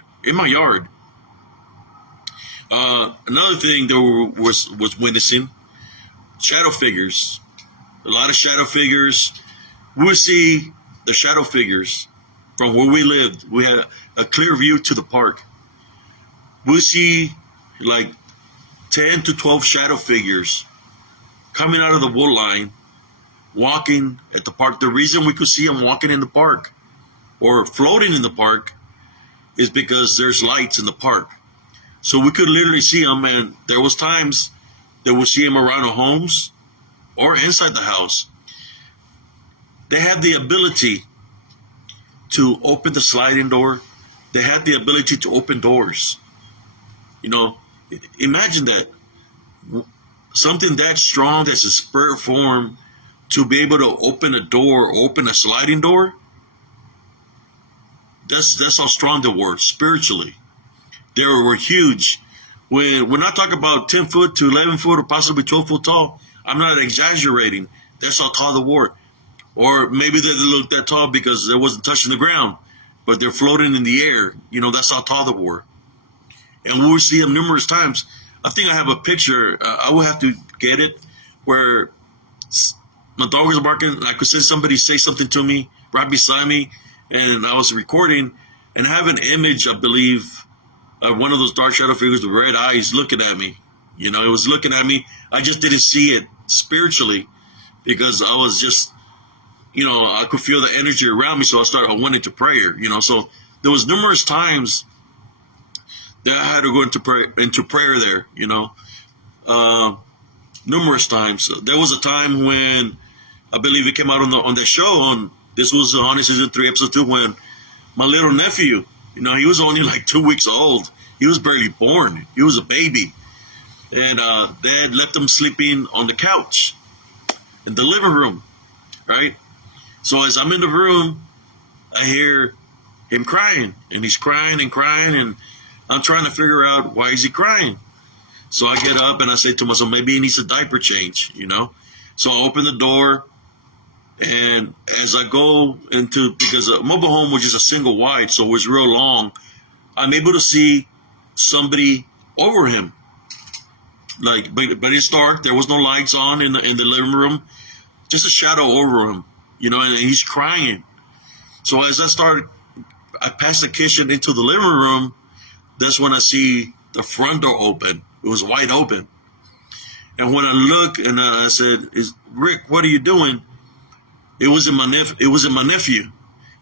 Another thing that was witnessing, shadow figures. A lot of shadow figures. We would see the shadow figures from where we lived. We had a clear view to the park. We see like 10 to 12 shadow figures coming out of the wood line, walking at the park. The reason we could see them walking in the park or floating in the park is because there's lights in the park. So we could literally see them, and there was times that we'd see them around the homes or inside the house. They have the ability to open the sliding door. They have the ability to open doors. Imagine that. Something that strong, that's a spirit form, to be able to open a door, open a sliding door. That's how strong they were spiritually. They were huge. When I talk about 10 foot to 11 foot or possibly 12 foot tall, I'm not exaggerating. That's how tall they were. Or maybe they looked that tall because it wasn't touching the ground, but they're floating in the air. That's how tall they were. And we will see them numerous times. I think I have a picture. I will have to get it, where my dog was barking. I could see somebody say something to me right beside me, and I was recording, and I have an image, I believe, of one of those dark shadow figures with red eyes looking at me. You know, it was looking at me. I just didn't see it spiritually because I was just, you know, I could feel the energy around me. So I went into prayer, you know. So there was numerous times that I had to go into prayer there, you know. Numerous times. There was a time when I believe it came out on the show this was on season 3, episode 2, when my little nephew, you know, he was only like 2 weeks old. He was barely born. He was a baby. And Dad left him sleeping on the couch in the living room, right? So as I'm in the room, I hear him crying, and he's crying and crying, and I'm trying to figure out why is he crying. So I get up and I say to myself, maybe he needs a diaper change, you know? So I open the door, and as I go into, because a mobile home was just a single wide, so it was real long, I'm able to see somebody over him. Like, but it's dark. There was no lights on in the living room. Just a shadow over him, you know, and he's crying. So as I pass the kitchen into the living room, that's when I see the front door open. It was wide open. And when I look and I said, Rick, what are you doing? It was in my nephew.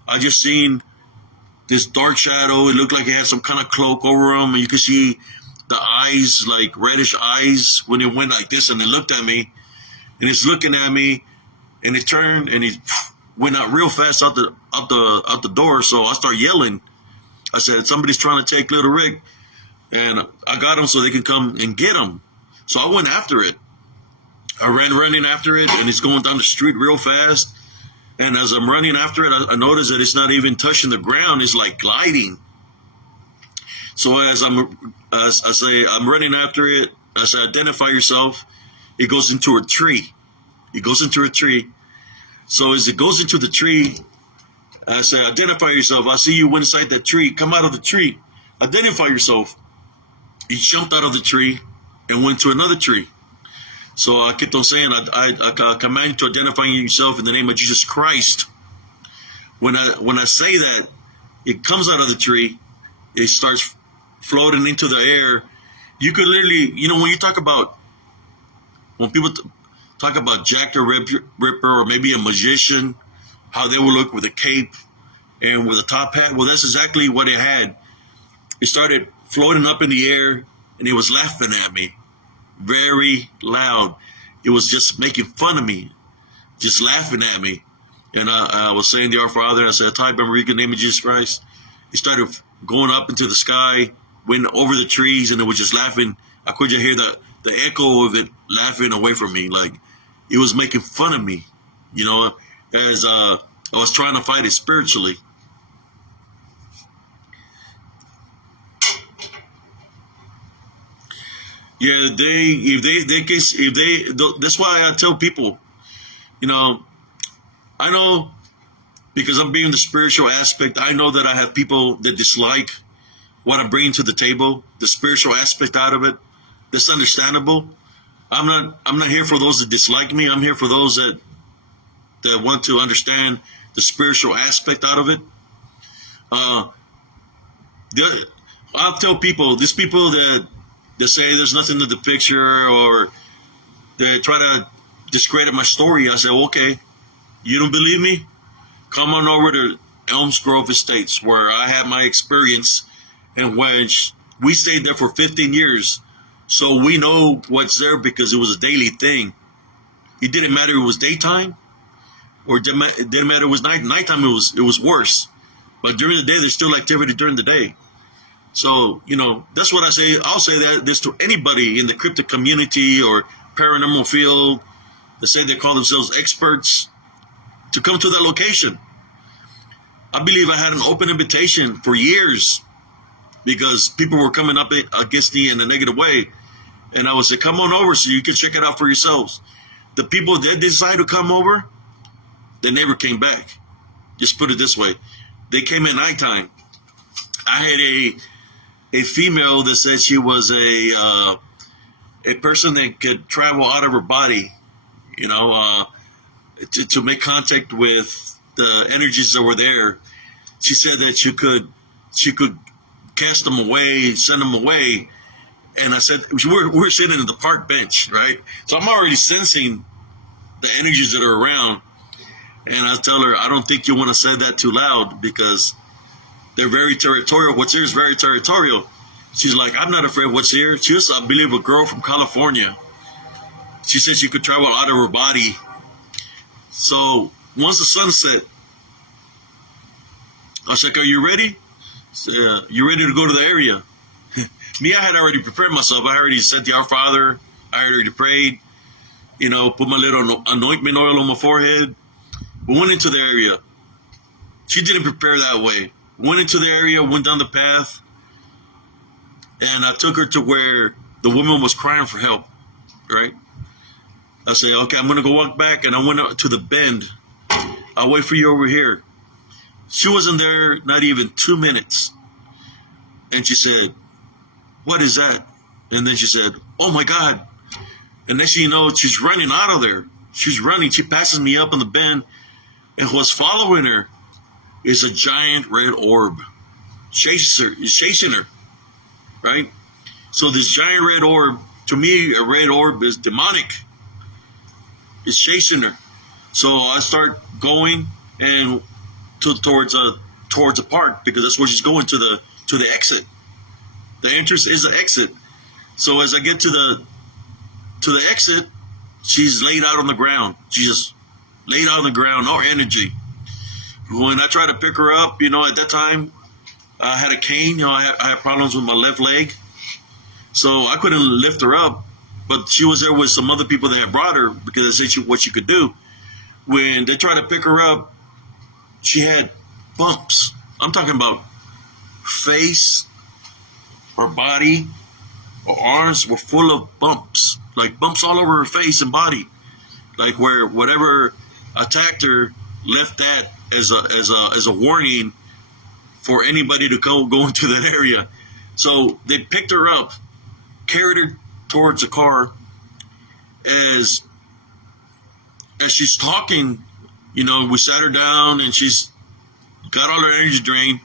I just seen this dark shadow. It looked like he had some kind of cloak over him, and you could see the eyes, like reddish eyes, when it went like this, and it looked at me, and it's looking at me, and it turned and it went out real fast out the door. So I start yelling. I said, somebody's trying to take little Rick, and I got him so they can come and get him. So I went after it. I ran running after it, and it's going down the street real fast. And as I'm running after it, I noticed that it's not even touching the ground. It's like gliding. So as I say, I'm running after it. I say, identify yourself. It goes into a tree. It goes into a tree. So as it goes into the tree, I say, identify yourself. I see you inside that tree. Come out of the tree. Identify yourself. He jumped out of the tree and went to another tree. So I kept on saying, I command you to identify yourself in the name of Jesus Christ. When I say that, it comes out of the tree. It starts floating into the air. You could literally, you know, when people talk about Jack the Ripper or maybe a magician, how they would look with a cape and with a top hat. Well, that's exactly what it had. It started floating up in the air, and it was laughing at me very loud. It was just making fun of me, just laughing at me. And I was saying the Our Father, and I said, type in the name of Jesus Christ. It started going up into the sky, went over the trees, and it was just laughing. I could just hear the echo of it laughing away from me. Like, it was making fun of me, you know, as I was trying to fight it spiritually. Yeah, that's why I tell people, you know, I know, because I'm being the spiritual aspect, I know that I have people that dislike what I'm bringing to the table, the spiritual aspect out of it. That's understandable. I'm not here for those that dislike me. I'm here for those that want to understand the spiritual aspect out of it. I'll tell people, these people that say there's nothing to the picture, or they try to discredit my story, I say, okay, you don't believe me? Come on over to Elms Grove Estates, where I had my experience, and when we stayed there for 15 years, so we know what's there because it was a daily thing. It didn't matter if it was daytime, or it didn't matter if it was nighttime. It was worse. But during the day, there's still activity during the day. So, you know, that's what I say. I'll say that this to anybody in the cryptid community or paranormal field that say they call themselves experts, to come to that location. I believe I had an open invitation for years because people were coming up against me in a negative way. And I would say, come on over so you can check it out for yourselves. The people that decided to come over, they never came back. Just put it this way. They came at nighttime. I had a female that said she was a person that could travel out of her body, you know, to make contact with the energies that were there. She said that she could cast them away, send them away. And I said, we're sitting in the park bench, right? So I'm already sensing the energies that are around. And I tell her, I don't think you want to say that too loud because they're very territorial. What's here is very territorial. She's like, I'm not afraid of what's here. She was, I believe, a girl from California. She said she could travel out of her body. So once the sun set, I was like, are you ready? So, you ready to go to the area? Me, I had already prepared myself. I already said the Our Father. I already prayed. Put my little anointment oil on my forehead. We went into the area. She didn't prepare that way. Went into the area, went down the path, and I took her to where the woman was crying for help, right? I said, okay, I'm going to go walk back, and I went up to the bend. I'll wait for you over here. She wasn't there not even 2 minutes. And she said, what is that? And then she said, oh my God. And next thing you know, she's running out of there. She's running. She passes me up on the bend. And what's following her is a giant red orb. Chasing her. Right? So this giant red orb, to me, a red orb is demonic. It's chasing her. So I start going and towards a park because that's where she's going, to the exit. The entrance is the exit. So as I get to the exit, she's laid out on the ground. She just laid out on the ground, no energy. When I tried to pick her up, at that time, I had a cane. I had problems with my left leg. So I couldn't lift her up. But she was there with some other people that had brought her because they said what she could do. When they tried to pick her up, she had bumps. I'm talking about face, her body, her arms were full of bumps. Like bumps all over her face and body. Like where whatever attacked her left that as a warning for anybody to go into that area. So they picked her up, carried her towards the car. As she's talking, we sat her down and she's got all her energy drained.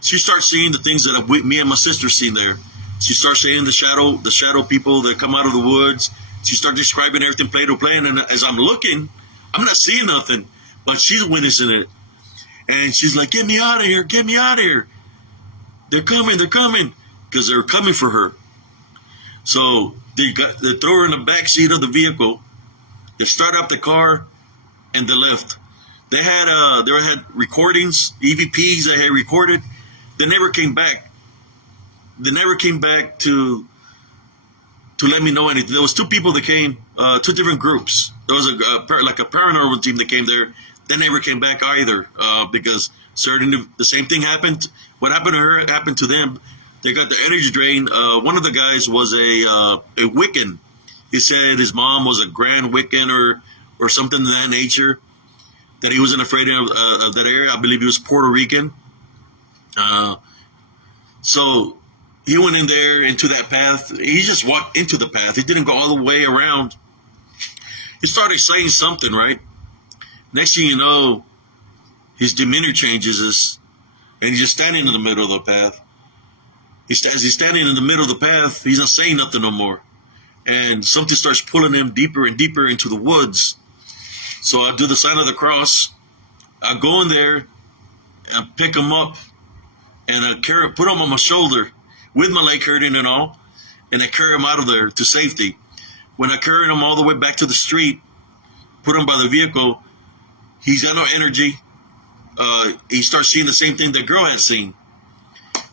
She starts seeing the things that me and my sister seen there. She starts seeing the shadow people that come out of the woods. She starts describing everything play to play. And as I'm looking, I'm not seeing nothing, but she's witnessing it. And she's like, get me out of here, get me out of here. They're coming, because they're coming for her. So they throw her in the back seat of the vehicle. They start up the car, and they left. They had recordings, EVPs that had recorded. They never came back. They never came back to let me know anything. There was two people that came, two different groups. There was a paranormal team that came there. They never came back either because the same thing happened. What happened to her happened to them. They got the energy drain. One of the guys was a Wiccan. He said his mom was a grand Wiccan or something of that nature. That he wasn't afraid of that area. I believe he was Puerto Rican. So he went in there into that path. He just walked into the path. He didn't go all the way around. He started saying something, right? Next thing you know, his demeanor changes, and he's just standing in the middle of the path. As he's standing in the middle of the path, he's not saying nothing no more. And something starts pulling him deeper and deeper into the woods. So I do the sign of the cross. I go in there, I pick him up, and I put him on my shoulder with my leg hurting and all, and I carry him out of there to safety. When I carried him all the way back to the street, put him by the vehicle, he's got no energy. He starts seeing the same thing the girl had seen.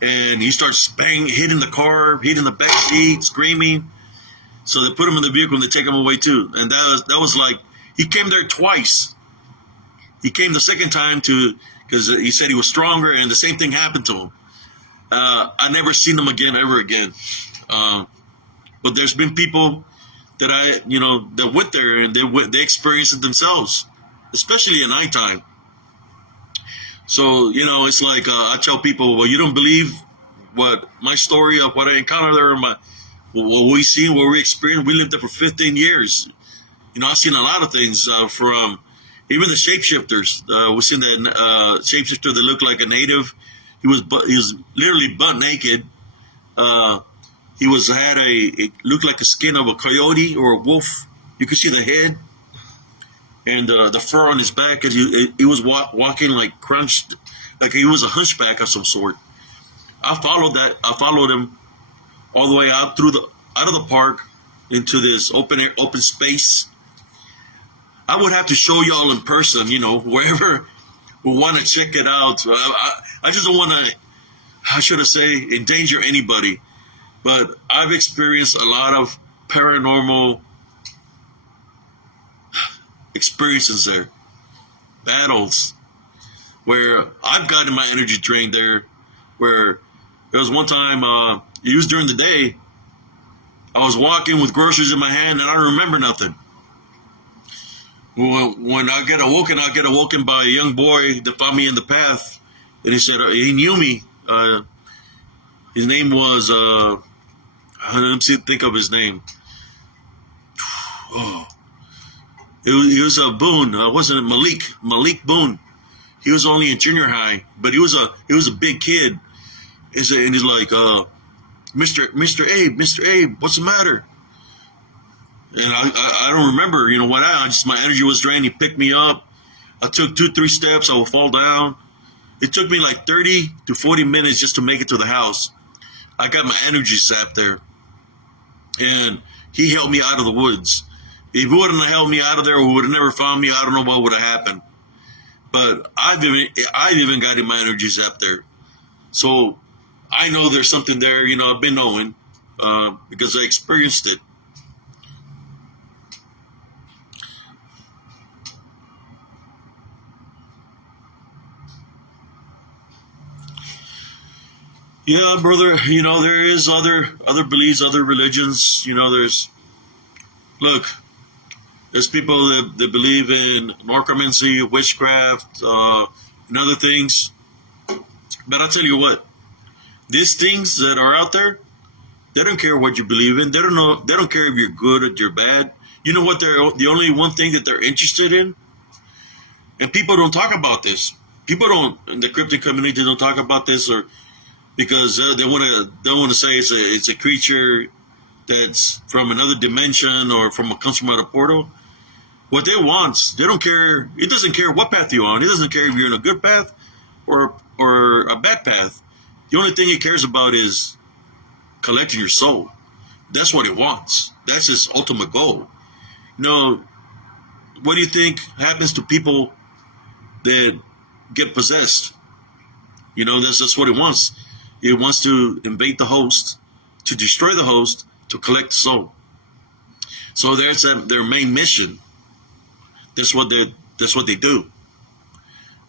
And he starts hitting the car, hitting the back seat, screaming. So they put him in the vehicle and they take him away too. And that was like, he came there twice. He came the second time because he said he was stronger, and the same thing happened to him. I never seen him ever again. But there's been people that that went there and they experienced it themselves, especially at nighttime. So, it's like I tell people, well, you don't believe what my story of what I encountered there, what we seen, what we experienced. We lived there for 15 years. I've seen a lot of things from Even the shapeshifters. We seen that shapeshifter that looked like a native. He was literally butt naked. Uh, he was had it looked like a skin of a coyote or a wolf. You could see the head and the fur on his back, and he was walking like crunched, like he was a hunchback of some sort. I followed that. I followed him all the way out out of the park into this open space. I would have to show y'all in person, wherever we want to check it out. I just don't want to, how should I say, endanger anybody. But I've experienced a lot of paranormal experiences there, battles, where I've gotten my energy drained there, where there was one time, it was during the day, I was walking with groceries in my hand and I don't remember nothing. When I get awoken by a young boy that found me in the path, and he said he knew me. His name was let me think of his name. Oh, he was a Boone. Wasn't it Malik Boone? He was only in junior high, but he was a big kid. And he's like, Mr. Abe, what's the matter? And I don't remember, what just my energy was drained. He picked me up. I took 2-3 steps. I would fall down. It took me like 30 to 40 minutes just to make it to the house. I got my energy sapped there. And he helped me out of the woods. If he wouldn't have helped me out of there, we would have never found me. I don't know what would have happened. But I've even gotten my energy zapped there. So I know there's something there. I've been knowing because I experienced it. Yeah, brother. There is other beliefs, other religions. There's people that believe in necromancy, witchcraft, and other things. But I'll tell you what, these things that are out there, they don't care what you believe in. They don't care if you're good or you're bad. You know what? They're the only one thing that they're interested in, and people don't talk about this. People don't in the cryptid community don't talk about this, or because they want to say it's a creature that's from another dimension or comes from out a portal. What they want, they don't care. It doesn't care what path you're on. It doesn't care if you're in a good path or a bad path. The only thing it cares about is collecting your soul. That's what it wants. That's its ultimate goal. What do you think happens to people that get possessed? That's what it wants. It wants to invade the host, to destroy the host, to collect the soul. So there's their main mission. That's what they do.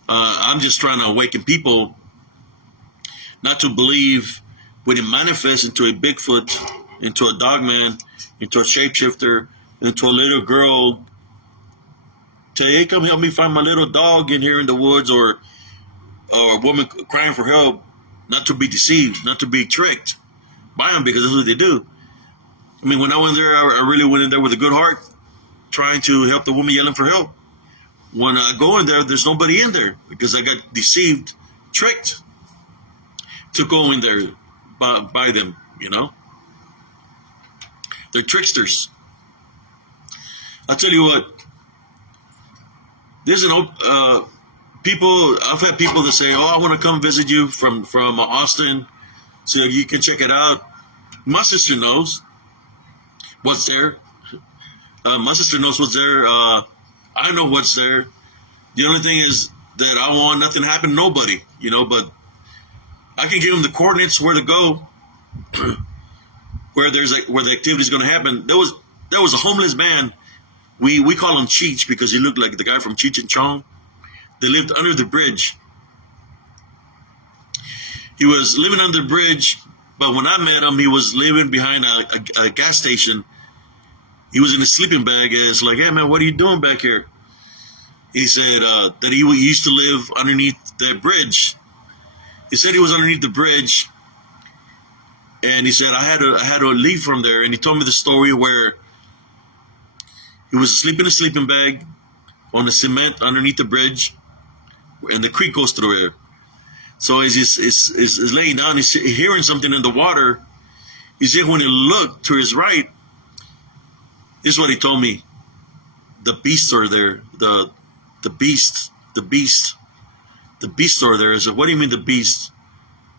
I'm just trying to awaken people not to believe when it manifests into a Bigfoot, into a dogman, into a shapeshifter, into a little girl. Say, hey, come help me find my little dog in here in the woods, or a woman crying for help. Not to be deceived, not to be tricked by them, because that's what they do. I mean, when I went there, I really went in there with a good heart, trying to help the woman yelling for help. When I go in there, there's nobody in there because I got deceived, tricked to go in there by them, They're tricksters. I'll tell you what, there's I've had people that say, oh, I want to come visit you from Austin so you can check it out. My sister knows what's there. My sister knows what's there. I know what's there. The only thing is that I want nothing to happen to nobody, but I can give them the coordinates where to go, where the activity is going to happen. There was a homeless man. We call him Cheech because he looked like the guy from Cheech and Chong. They lived under the bridge. He was living under the bridge, but when I met him, he was living behind a gas station. He was in a sleeping bag. It's like, hey, man, what are you doing back here? He said that he used to live underneath the bridge. He said he was underneath the bridge, and he said, I had to leave from there. And he told me the story where he was asleep in a sleeping bag. on the cement underneath the bridge, and the creek goes through there. So as he's laying down, he's hearing something in the water. He said when he looked to his right, this is what he told me. The beasts are there. The beasts are there. I said, what do you mean the beasts?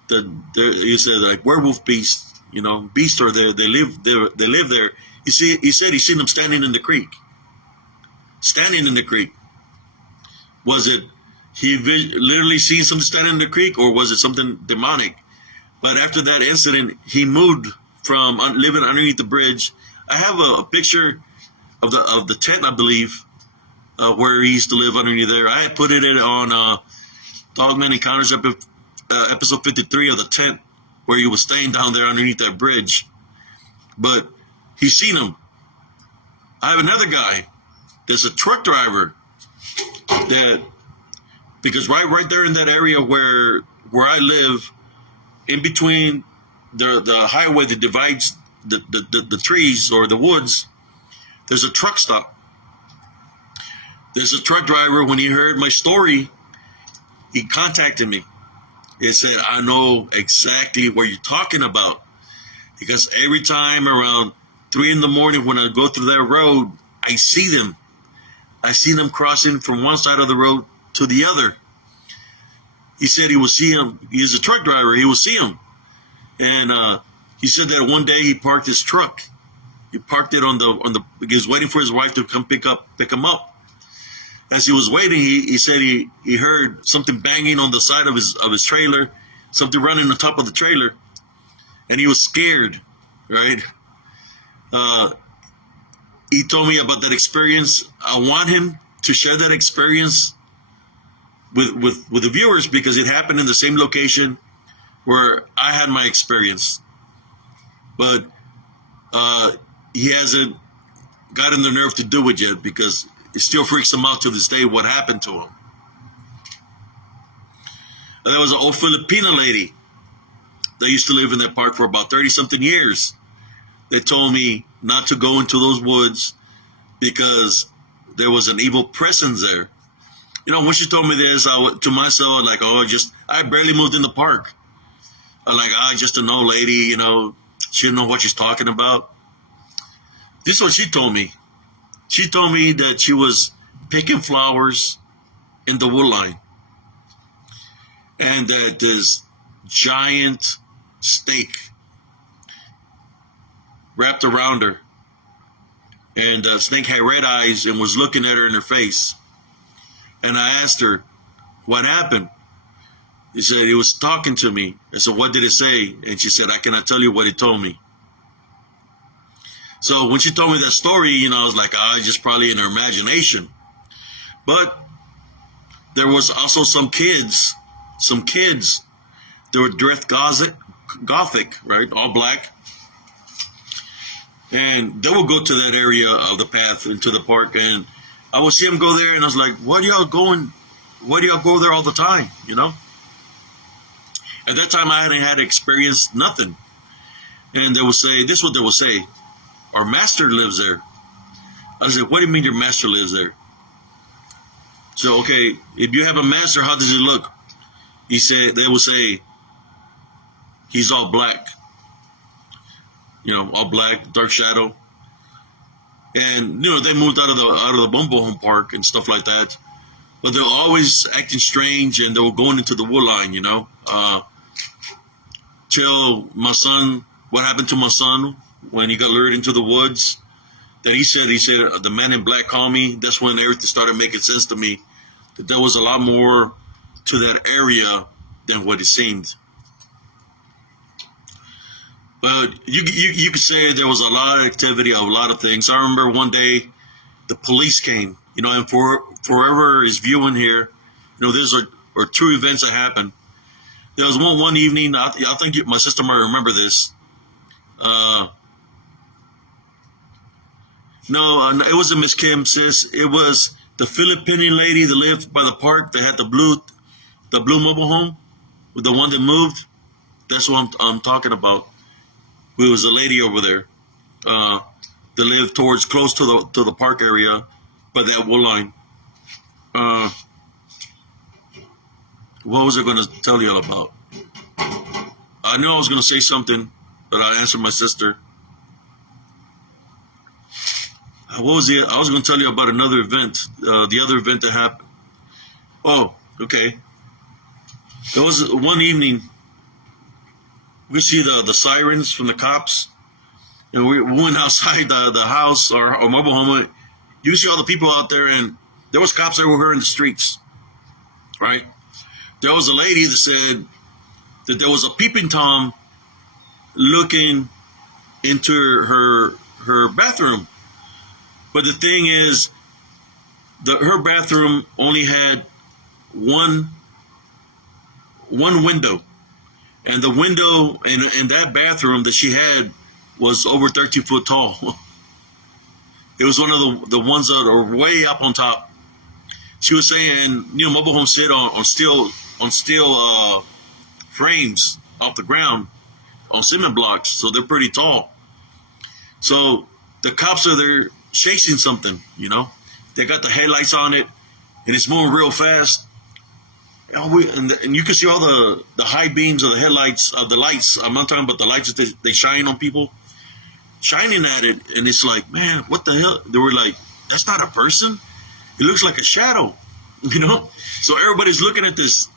He said like werewolf beasts. Beasts are there. They live there. He said he seen them standing in the creek. Standing in the creek. Was it he literally seen something standing in the creek, or was it something demonic? But after that incident, he moved from living underneath the bridge. I have a picture of the tent, I believe, where he used to live underneath there. I had put it on Dogman Encounters episode 53 of the tent, where he was staying down there underneath that bridge. But he's seen him. I have another guy that's a truck driver because right there in that area where I live, in between the highway that divides the trees or the woods, there's a truck stop. There's a truck driver. When he heard my story, he contacted me. He said, I know exactly what you're talking about, because every time around 3 a.m. when I go through that road, I see them. I see them crossing from one side of the road to the other. He said he will see him. He's a truck driver. He will see him. And he said that one day he parked his truck. He parked it on the. He was waiting for his wife to come pick him up. As he was waiting, he said he heard something banging on the side of his trailer, something running on top of the trailer, and he was scared. Right? He told me about that experience. I want him to share that experience with the viewers, because it happened in the same location where I had my experience. But he hasn't gotten the nerve to do it yet, because it still freaks him out to this day what happened to him. And there was an old Filipina lady that used to live in that park for about 30-something years. They told me not to go into those woods because there was an evil presence there. When she told me this, to myself, like, I barely moved in the park. Just an old lady, she didn't know what she's talking about. This is what she told me. She told me that she was picking flowers in the wood line, and that this giant snake wrapped around her, and the snake had red eyes and was looking at her in her face. And I asked her, what happened? He said, he was talking to me. I said, what did it say? And she said, I cannot tell you what he told me. So when she told me that story, I was like, just probably in her imagination. But there was also some kids, they were dressed gothic, right? All black. And they would go to that area of the path into the park, and I would see them go there, and I was like, why do y'all go there all the time, At that time, I hadn't had experienced nothing. And they would say, this is what they would say, our master lives there. I said, what do you mean your master lives there? So, okay, if you have a master, how does he look? They would say, he's all black. All black, dark shadow. And, they moved out of the Bumble Home Park and stuff like that. But they were always acting strange, and they were going into the wood line, Till what happened to my son when he got lured into the woods, that he said, the man in black called me. That's when everything started making sense to me, that there was a lot more to that area than what it seemed. But you could say there was a lot of activity, a lot of things. I remember one day the police came, and for whoever is viewing here, there's are 2 events that happened. There was one evening, I think my sister might remember this. No, it wasn't Miss Kim, sis. It was the Filipino lady that lived by the park that had the blue mobile home, the one that moved. That's what I'm talking about. There was a lady over there that lived close to the park area by that wood line. What was I going to tell you all about? I knew I was going to say something, but I answered my sister. What was it? I was going to tell you about another event, the other event that happened. Oh, okay. It was one evening. We see the sirens from the cops, and we went outside the house or mobile home. You see all the people out there, and there was cops everywhere in the streets, right? There was a lady that said that there was a peeping Tom looking into her bathroom. But the thing is, her bathroom only had one window, and the window in that bathroom that she had was over 13 foot tall. It was one of the ones that are way up on top. She was saying, mobile homes sit on steel frames off the ground on cement blocks, so they're pretty tall. So the cops are there chasing something, They got the headlights on it, and it's moving real fast. And you can see all the high beams of the headlights, of the lights. I'm not talking about the lights that they shine on people, shining at it. And it's like, man, what the hell? They were like, that's not a person. It looks like a shadow, So everybody's looking at this,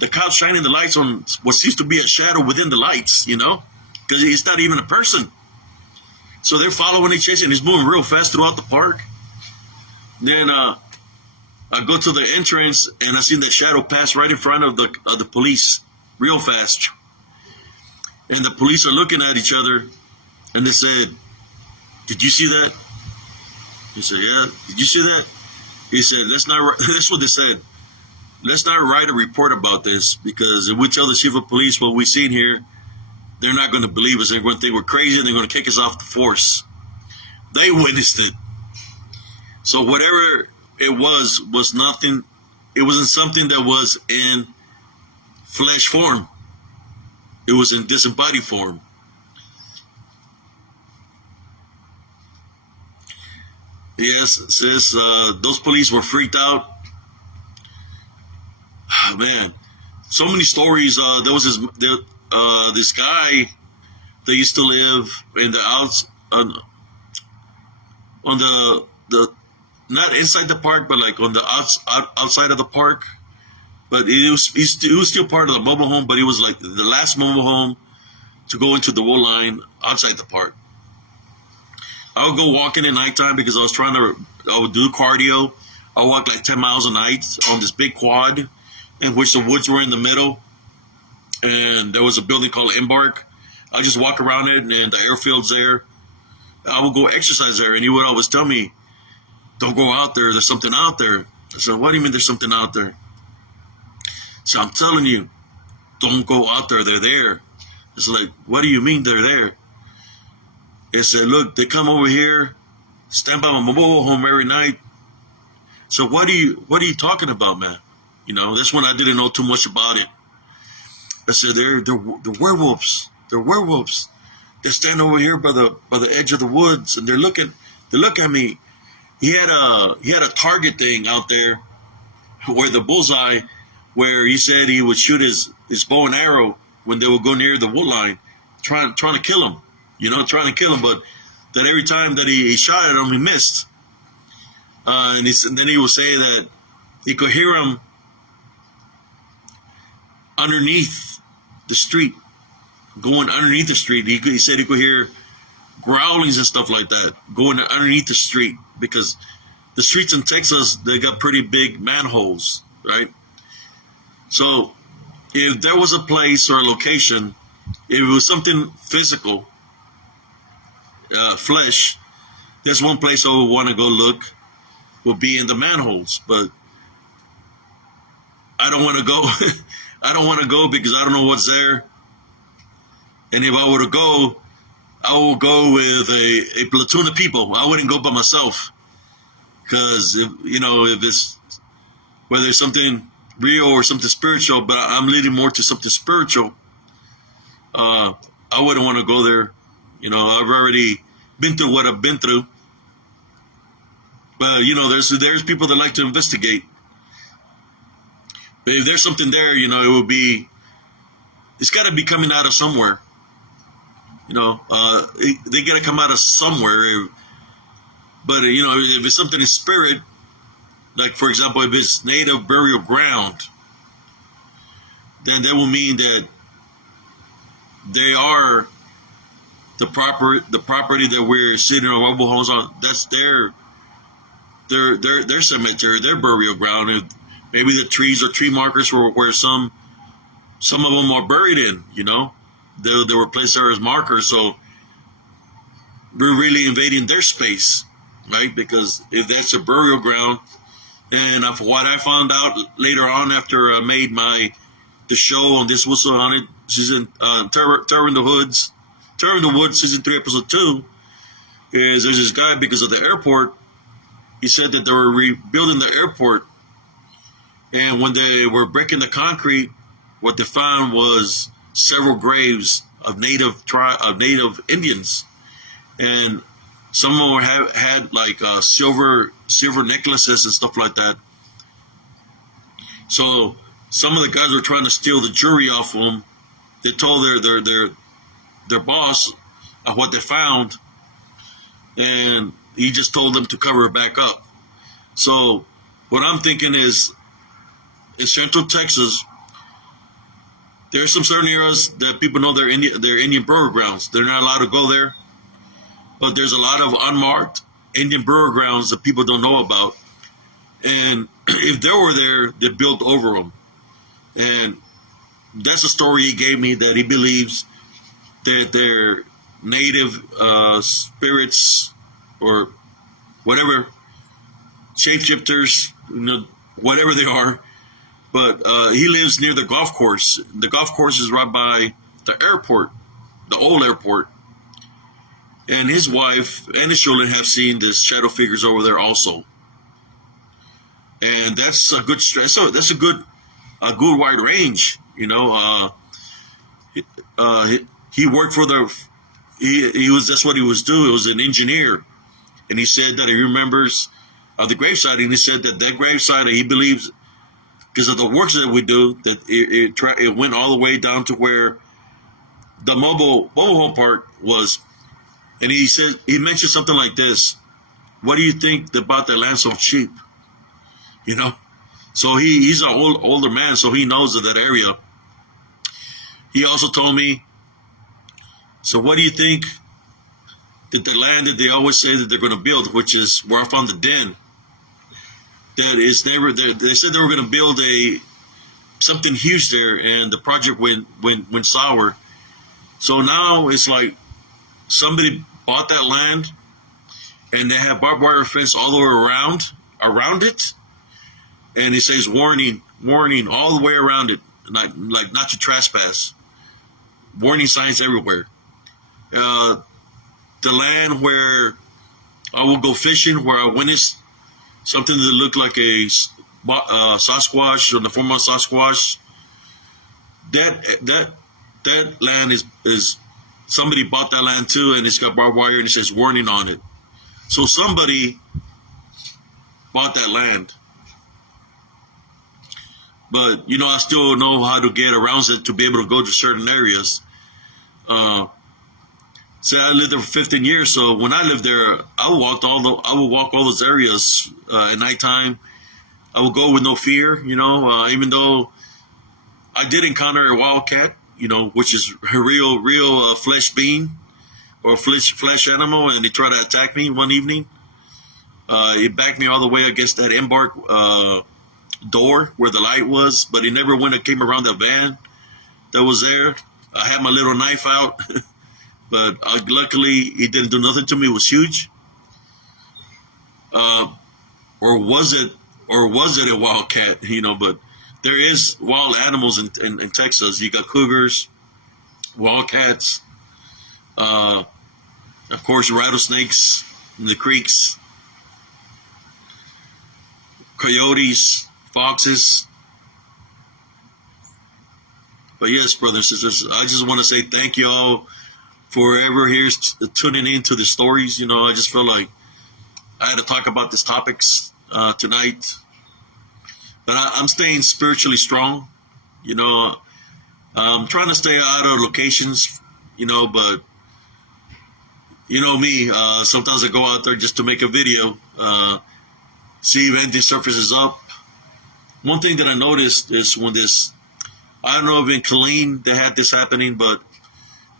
the cops shining the lights on what seems to be a shadow within the lights, because it's not even a person. So they're following and chasing. He's moving real fast throughout the park. Then I go to the entrance, and I see that shadow pass right in front of the police, real fast. And the police are looking at each other, and they said, "Did you see that?" He said, "Yeah." "Did you see that?" He said, "Let's not." That's what they said. "Let's not write a report about this, because if we tell the chief of police what we've seen here, they're not going to believe us. They're going to think we're crazy, and they're going to kick us off the force." They witnessed it. So whatever it was nothing. It wasn't something that was in flesh form. It was in disembodied form. Yes, sis, those police were freaked out. Oh, man, so many stories. There was this guy that used to live in the on the not inside the park, but like on the outside of the park. But it was still part of the mobile home, but it was like the last mobile home to go into the wool line outside the park. I would go walking at nighttime because I would do cardio. I walked like 10 miles a night on this big quad in which the woods were in the middle. And there was a building called Embark. I just walk around it, and the airfield's there. I would go exercise there, and he would always tell me, "Don't go out there. There's something out there." I said, "What do you mean there's something out there?" So I'm telling you, don't go out there. They're there. It's like, what do you mean they're there? They said, "Look, they come over here, stand by my mobile home every night." So what are you talking about, man? That's when I didn't know too much about it. I said, they're werewolves. They're werewolves. They stand over here by the edge of the woods, and they look at me. He had a target thing out there where the bullseye, where he said he would shoot his bow and arrow when they would go near the wood line, trying to kill him, but that every time that he shot at him, he missed. And then he would say that he could hear him underneath the street, going underneath the street. He said he could hear growlings and stuff like that going underneath the street, because the streets in Texas, they got pretty big manholes, right? So if there was a place or a location, if it was something physical, flesh, there's one place I would want to go look, would be in the manholes. But I don't want to go. I don't want to go because I don't know what's there. And if I were to go, I will go with a platoon of people. I wouldn't go by myself, because if it's whether it's something real or something spiritual, but I'm leading more to something spiritual. I wouldn't want to go there. I've already been through what I've been through. But there's people that like to investigate. But if there's something there, it would be. It's got to be coming out of somewhere. They got to come out of somewhere. But if it's something in spirit, like for example, if it's native burial ground, then that will mean that they are the property that we're sitting on mobile homes on. That's their cemetery, their burial ground. And maybe the trees or tree markers where some of them are buried in. They were placed there as markers. So we're really invading their space, right? Because if that's a burial ground, and from what I found out later on after I made the show on This Whistle on It season, Terror in the Woods season 3 episode 2, is there's this guy, because of the airport, he said that they were rebuilding the airport, and when they were breaking the concrete, what they found was several graves of native Indians, and some of them had like silver necklaces and stuff like that. So some of the guys were trying to steal the jewelry off of them. They told their boss of what they found, and he just told them to cover it back up. So what I'm thinking is, in Central Texas, there's some certain areas that people know they're Indian burial grounds. They're not allowed to go there, but there's a lot of unmarked Indian burial grounds that people don't know about. And if they were there, they built over them. And that's a story he gave me, that he believes that they're native spirits or whatever, shapeshifters, whatever they are. But he lives near the golf course. The golf course is right by the airport, the old airport. And his wife and his children have seen the shadow figures over there also. And that's a good stress. So that's a good wide range. He worked for he was, that's what he was doing. He was an engineer. And he said that he remembers the gravesite, and he said that gravesite, he believes, because of the works that we do, that it went all the way down to where the mobile home park was. And he mentioned something like this: what do you think about the land so cheap? So he's an older man, so he knows of that area. He also told me, so what do you think that the land that they always say that they're going to build, which is where I found the den, that is never there. They said they were going to build something huge there, and the project went sour. So now it's like somebody bought that land, and they have barbed wire fence all the way around it, and it says warning all the way around it, like not to trespass. Warning signs everywhere. The land where I will go fishing, where I witnessed something that looked like a Sasquatch, or the form of Sasquatch. That land is somebody bought that land too, and it's got barbed wire, and it says warning on it. So somebody bought that land. But I still know how to get around it to be able to go to certain areas. So I lived there for 15 years. So when I lived there, I would walk all those areas at nighttime. I would go with no fear, even though I did encounter a wildcat, which is a real flesh being or flesh animal, and they tried to attack me one evening. It backed me all the way against that embark door where the light was, but it never came around the van that was there. I had my little knife out, but luckily it didn't do nothing to me. It was huge. Or was it a wildcat? But there is wild animals in Texas. You got cougars, wildcats, of course, rattlesnakes in the creeks, coyotes, foxes. But yes, brothers and sisters, I just want to say thank y'all for ever here tuning into the stories. I just feel like I had to talk about these topics tonight. but I'm staying spiritually strong. You know, I'm trying to stay out of locations. But you know me. Sometimes I go out there just to make a video, see if anything surfaces up. One thing that I noticed is when I don't know if in Killeen they had this happening, but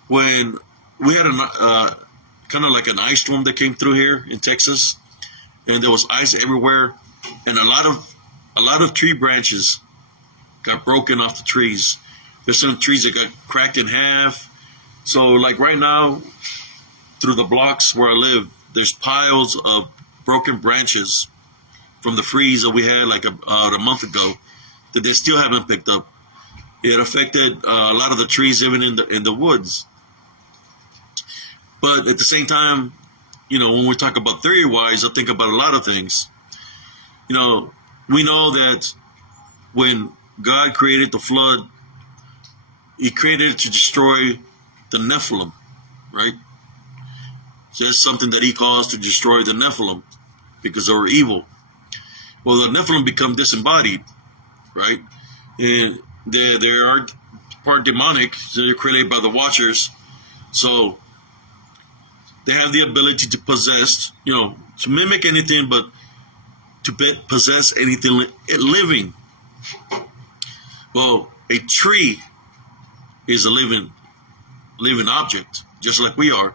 when we had a kind of like an ice storm that came through here in Texas, and there was ice everywhere, and a lot of tree branches got broken off the trees. There's some trees that got cracked in half. So like right now, through the blocks where I live, there's piles of broken branches from the freeze that we had like a month ago that they still haven't picked up. It affected a lot of the trees even in the woods. But at the same time, when we talk about theory-wise, I think about a lot of things. We know that when God created the flood, he created it to destroy the Nephilim, right? So that's something that he caused to destroy the Nephilim because they were evil. Well, the Nephilim become disembodied, right? And they are part demonic. So they're created by the Watchers. So they have the ability to possess, to mimic anything, but to possess anything living. Well, a tree is a living object, just like we are.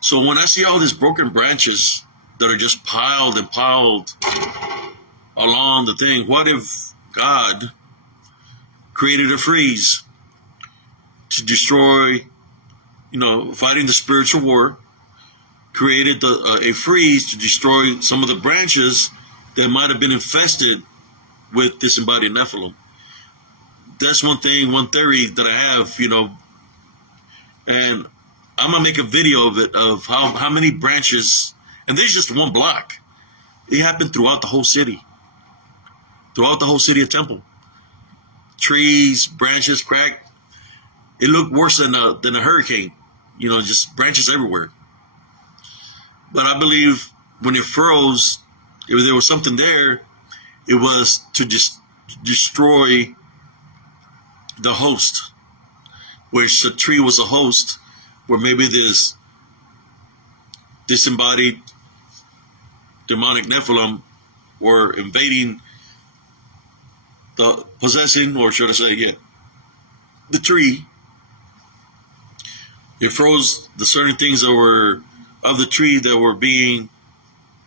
So when I see all these broken branches that are just piled and piled along the thing, what if God created a freeze to destroy, fighting the spiritual war, created a freeze to destroy some of the branches that might have been infested with disembodied Nephilim? That's one theory that I have, and I'm gonna make a video of it, of how many branches, and there's just one block. It happened throughout the whole city of Temple. Trees, branches cracked. It looked worse than a hurricane, just branches everywhere. But I believe when it froze, if there was something there, it was to just destroy the host, which the tree was a host, where maybe this disembodied demonic Nephilim were invading, possessing, or should I say, the tree. It froze the certain things that were of the tree that were being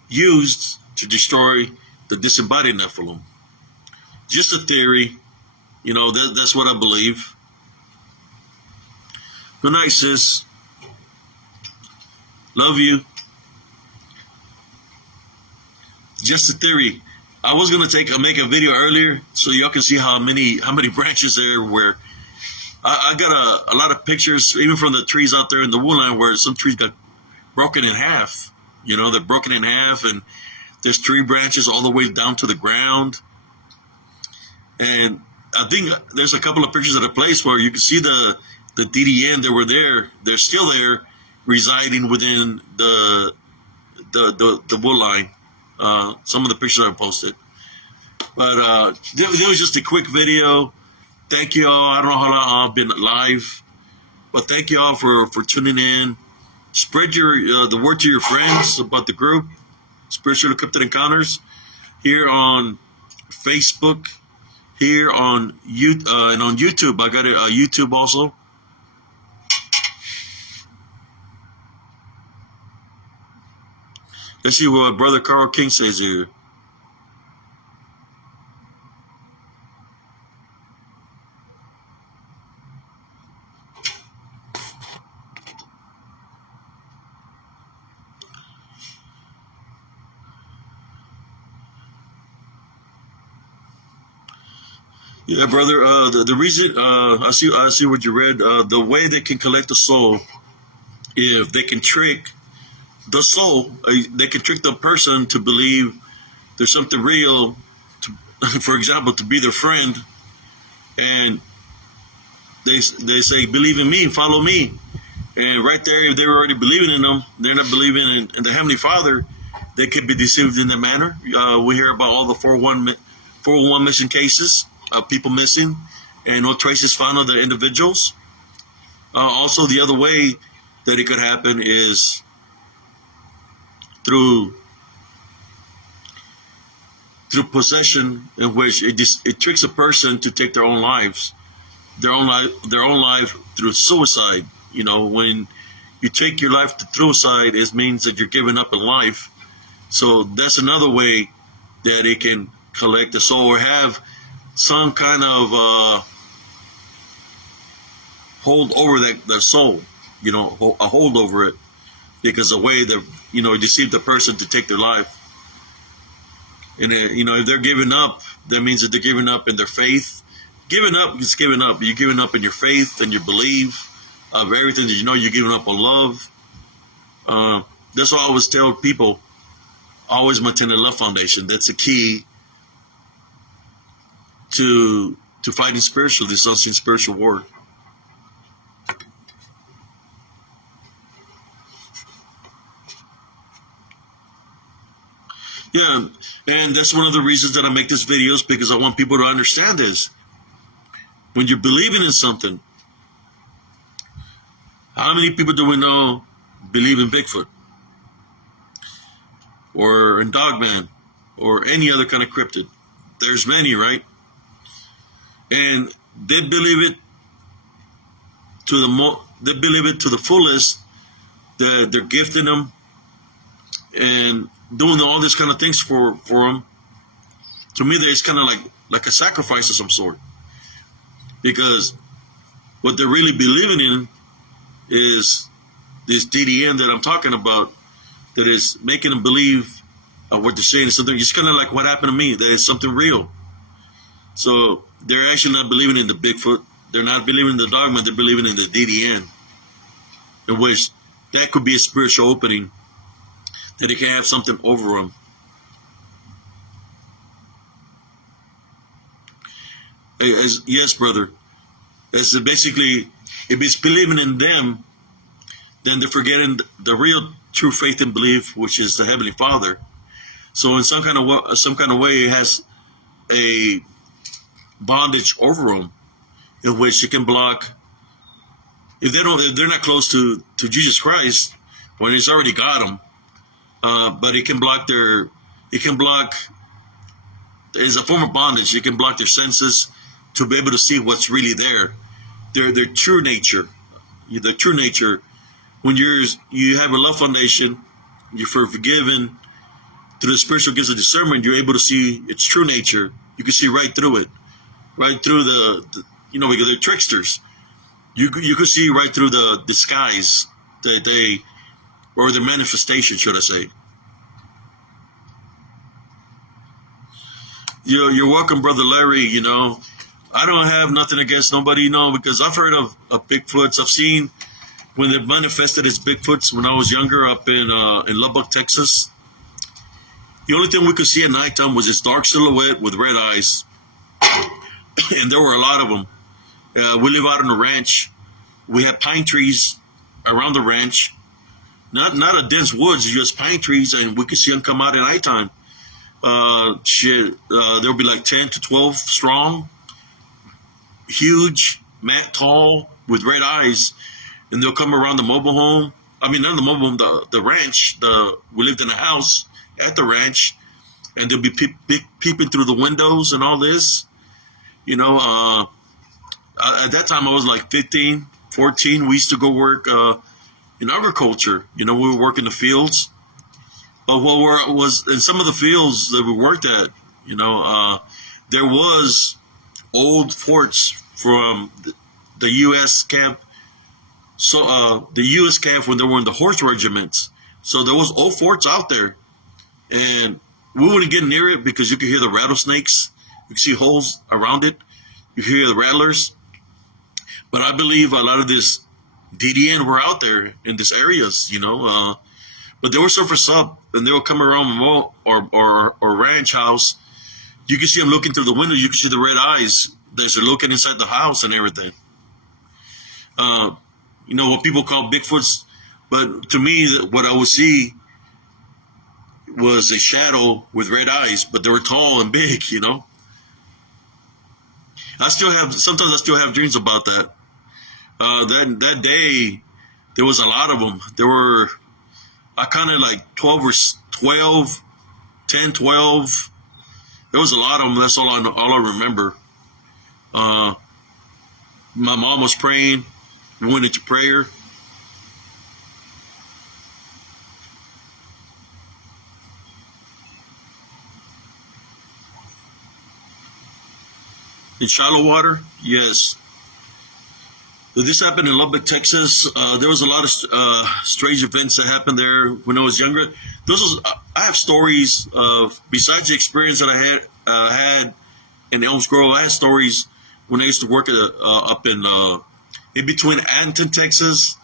used to destroy the disembodied Nephilim. Just a theory. That's what I believe. Good night, sis. Love you. Just a theory. I was gonna make a video earlier so y'all can see how many branches there were. I got a lot of pictures, even from the trees out there in the woodline, where some trees got broken in half. They're broken in half, and there's tree branches all the way down to the ground. And I think there's a couple of pictures at a place where you can see the DDN that were there. They're still there, residing within the wood line. Some of the pictures I posted. But it was just a quick video. Thank you all. I don't know how long I've been live, but thank you all for tuning in. Spread the word to your friends about the group, Spiritual Encrypted Encounters, here on Facebook, here on and on YouTube. I got a YouTube also. Let's see what Brother Carl King says here. Yeah, brother. The reason I see what you read. The way they can collect the soul, if they can trick the soul, they can trick the person to believe there's something real. For example, to be their friend, and they say, "Believe in me, follow me," and right there, if they're already believing in them, they're not believing in the Heavenly Father. They could be deceived in that manner. We hear about all the 401 missing cases of people missing and no traces found of the individuals. Also, the other way that it could happen is through possession, in which it tricks a person to take their own lives, their own life through suicide. You know, when you take your life to suicide, it means that you're giving up in life. So that's another way that it can collect the soul or have some kind of hold over the soul, you know, a hold over it, because the way that, you know, deceive the person to take their life. And you know, if they're giving up, that means that they're giving up in their faith. Giving up is giving up. You're giving up in your faith and your belief of everything that you know. You're giving up on love. That's why I always tell people, always maintain a love foundation. That's the key to fighting spiritual, this unseen spiritual war. Yeah, and that's one of the reasons that I make these videos, because I want people to understand this. When you're believing in something, how many people do we know believe in Bigfoot? Or in Dogman? Or any other kind of cryptid? There's many, right? And they believe it to the fullest, that they're gifting them and doing all this kind of things for them. To me, it's kind of like a sacrifice of some sort, because what they're really believing in is this DDN that I'm talking about, that is making them believe what they're saying is something. It's kind of like what happened to me, that it's something real. So they're actually not believing in the Bigfoot. They're not believing in the Dogman. They're believing in the DDN, in which that could be a spiritual opening, that they can have something over them. Yes, brother. As basically, if it's believing in them, then they're forgetting the real true faith and belief, which is the Heavenly Father. So in some kind of way, it has a bondage over them, in which it can block. If they're not close to Jesus Christ, when it's already got them. But it can block it's a form of bondage. It can block their senses to be able to see what's really there. Their true nature. The true nature, when you have a love foundation, you're forgiven through the spiritual gifts of discernment, you're able to see its true nature. You can see right through it. Right through the because they're tricksters. You can see right through the disguise that they, or the manifestation, should I say. You're welcome, Brother Larry. You know, I don't have nothing against nobody, because I've heard of Bigfoots. I've seen when they manifested as Bigfoots when I was younger up in Lubbock, Texas. The only thing we could see at nighttime was this dark silhouette with red eyes. And there were a lot of them. We live out on a ranch. We have pine trees around the ranch. Not a dense woods, just pine trees, and we could see them come out at nighttime. There'll be like 10 to 12 strong, huge, tall, with red eyes, and they'll come around the mobile home. I mean, not the mobile home, the ranch. We lived in a house at the ranch, and they'll be peeping through the windows and all this. At that time I was like 15, 14. We used to go work in agriculture. We would work in the fields. But was in some of the fields that we worked at, there was old forts from the U.S. camp. So the U.S. camp when they were in the horse regiments. So there was old forts out there, and we wouldn't get near it because you could hear the rattlesnakes. You could see holes around it. You could hear the rattlers. But I believe a lot of this DDN were out there in these areas, but they were surface up, and they would come around or ranch house. You can see them looking through the window. You can see the red eyes as they're looking inside the house and everything. What people call Bigfoots, but to me, what I would see was a shadow with red eyes, but they were tall and big, Sometimes I still have dreams about that. That day, there was a lot of them. I counted like 12 or 12, 10, 12. There was a lot of them. That's all I remember. Uh, my mom was praying. We went into prayer. In shallow water, yes. This happened in Lubbock, Texas. There was a lot of strange events that happened there when I was younger. I have stories of, besides the experience that I had in Elms Grove. I had stories when I used to work up in between Addington, Texas,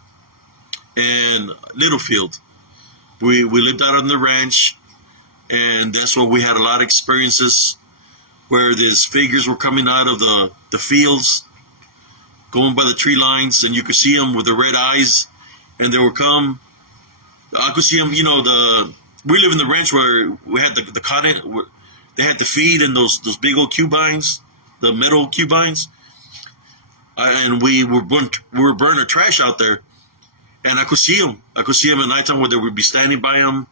and Littlefield. We lived out on the ranch, and that's where we had a lot of experiences where these figures were coming out of the fields, going by the tree lines, and you could see them with the red eyes, and they would come. I could see them. We live in the ranch where we had the cotton. They had the feed and those big old cubines, the metal cubines, and we were burning trash out there, and I could see them. I could see them at nighttime where they would be standing by them.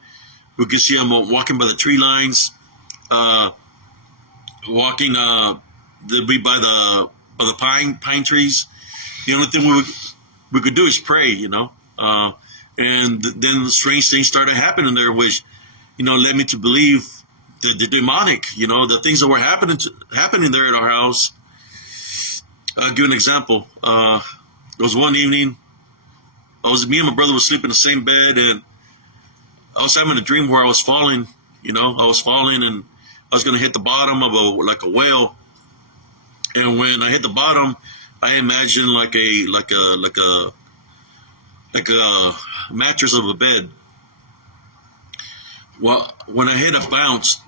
We could see them walking by the tree lines, walking. They'd be by the pine trees. The only thing we could do is pray, and then the strange things started happening there, which, led me to believe the demonic, the things that were happening there at our house. I'll give an example. There was one evening, me and my brother was sleeping in the same bed, and I was having a dream where I was falling. I was falling, and I was going to hit the bottom of a whale. And when I hit the bottom, I imagined like a mattress of a bed. Well, when I hit, I bounced,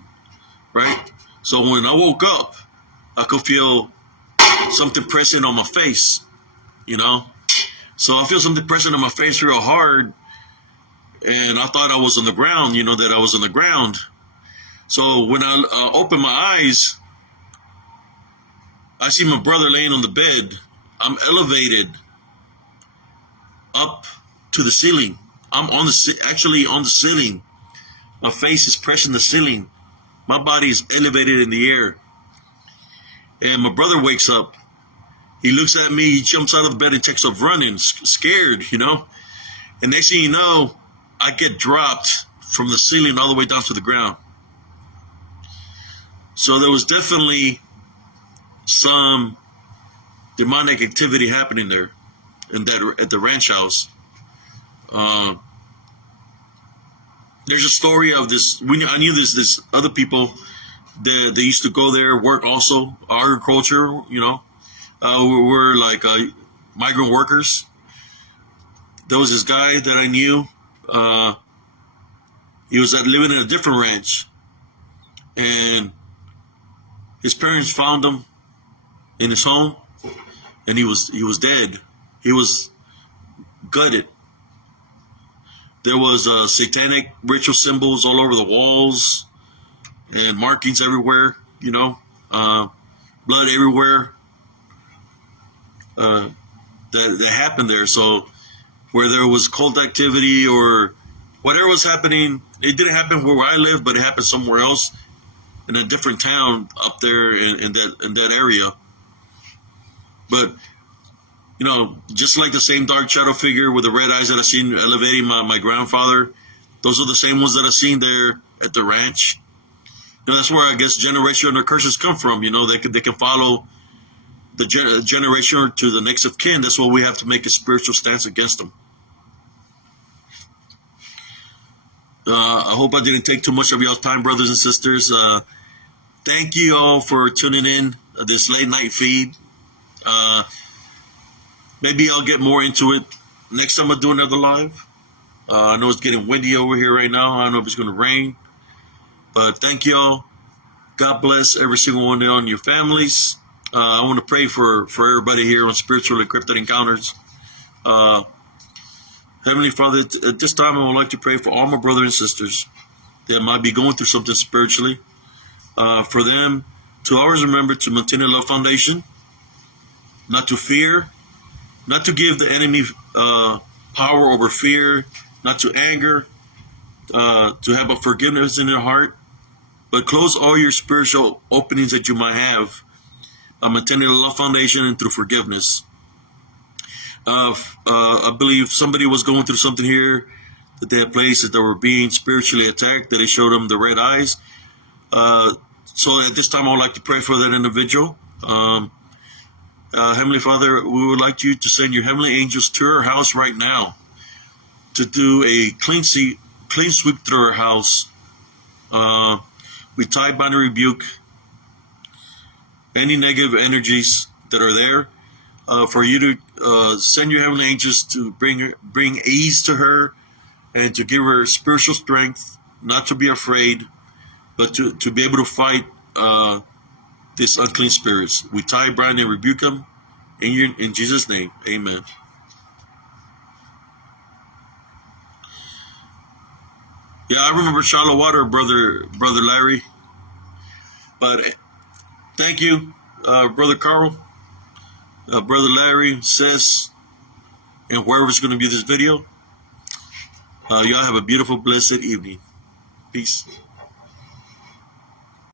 right? So when I woke up, I could feel something pressing on my face, So I feel something pressing on my face real hard, and I thought I was on the ground, that I was on the ground. So when I opened my eyes, I see my brother laying on the bed. I'm elevated up to the ceiling. I'm actually on the ceiling. My face is pressing the ceiling. My body is elevated in the air. And my brother wakes up. He looks at me. He jumps out of the bed and takes off running, scared, And next thing you know, I get dropped from the ceiling all the way down to the ground. So there was definitely some demonic activity happening there, at the ranch house. There's a story of this. I knew this other people that they used to go there, work also agriculture. We're like migrant workers. There was this guy that I knew. He was living in a different ranch, and his parents found him in his home, and he was dead. He was gutted. There was satanic ritual symbols all over the walls and markings everywhere, blood everywhere. That happened there. So where there was cult activity or whatever was happening, it didn't happen where I live, but it happened somewhere else in a different town up there in that area. But just like the same dark shadow figure with the red eyes that I seen elevating my grandfather, those are the same ones that I seen there at the ranch. That's where I guess generational curses come from. They can follow the generation to the next of kin. That's why we have to make a spiritual stance against them. I hope I didn't take too much of y'all's time, brothers and sisters. Thank you all for tuning in this late night feed. Maybe I'll get more into it next time I do another live. I know it's getting windy over here right now. I don't know if it's going to rain. But thank y'all. God bless every single one on your families. I want to pray for everybody here on Spiritual Encrypted Encounters. Heavenly Father, at this time I would like to pray for all my brothers and sisters that might be going through something spiritually. For them to always remember to maintain a love foundation not to fear, not to give the enemy power over fear, not to anger, to have a forgiveness in your heart, but close all your spiritual openings that you might have, maintaining a love foundation and through forgiveness. I believe somebody was going through something here that they had placed, that they were being spiritually attacked, that it showed them the red eyes. So at this time, I would like to pray for that individual. Heavenly Father, we would like you to send your heavenly angels to our house right now to do a clean sweep through our house. We tie, bind, and rebuke any negative energies that are there. For you to send your heavenly angels to bring ease to her and to give her spiritual strength, not to be afraid, but to be able to fight these unclean spirits. We tie, bind, and rebuke them in Jesus' name. Amen. Yeah, I remember Charlotte Water, brother Larry. But thank you, Brother Carl, Brother Larry, Sis, and whoever's going to view this video. Y'all have a beautiful, blessed evening. Peace.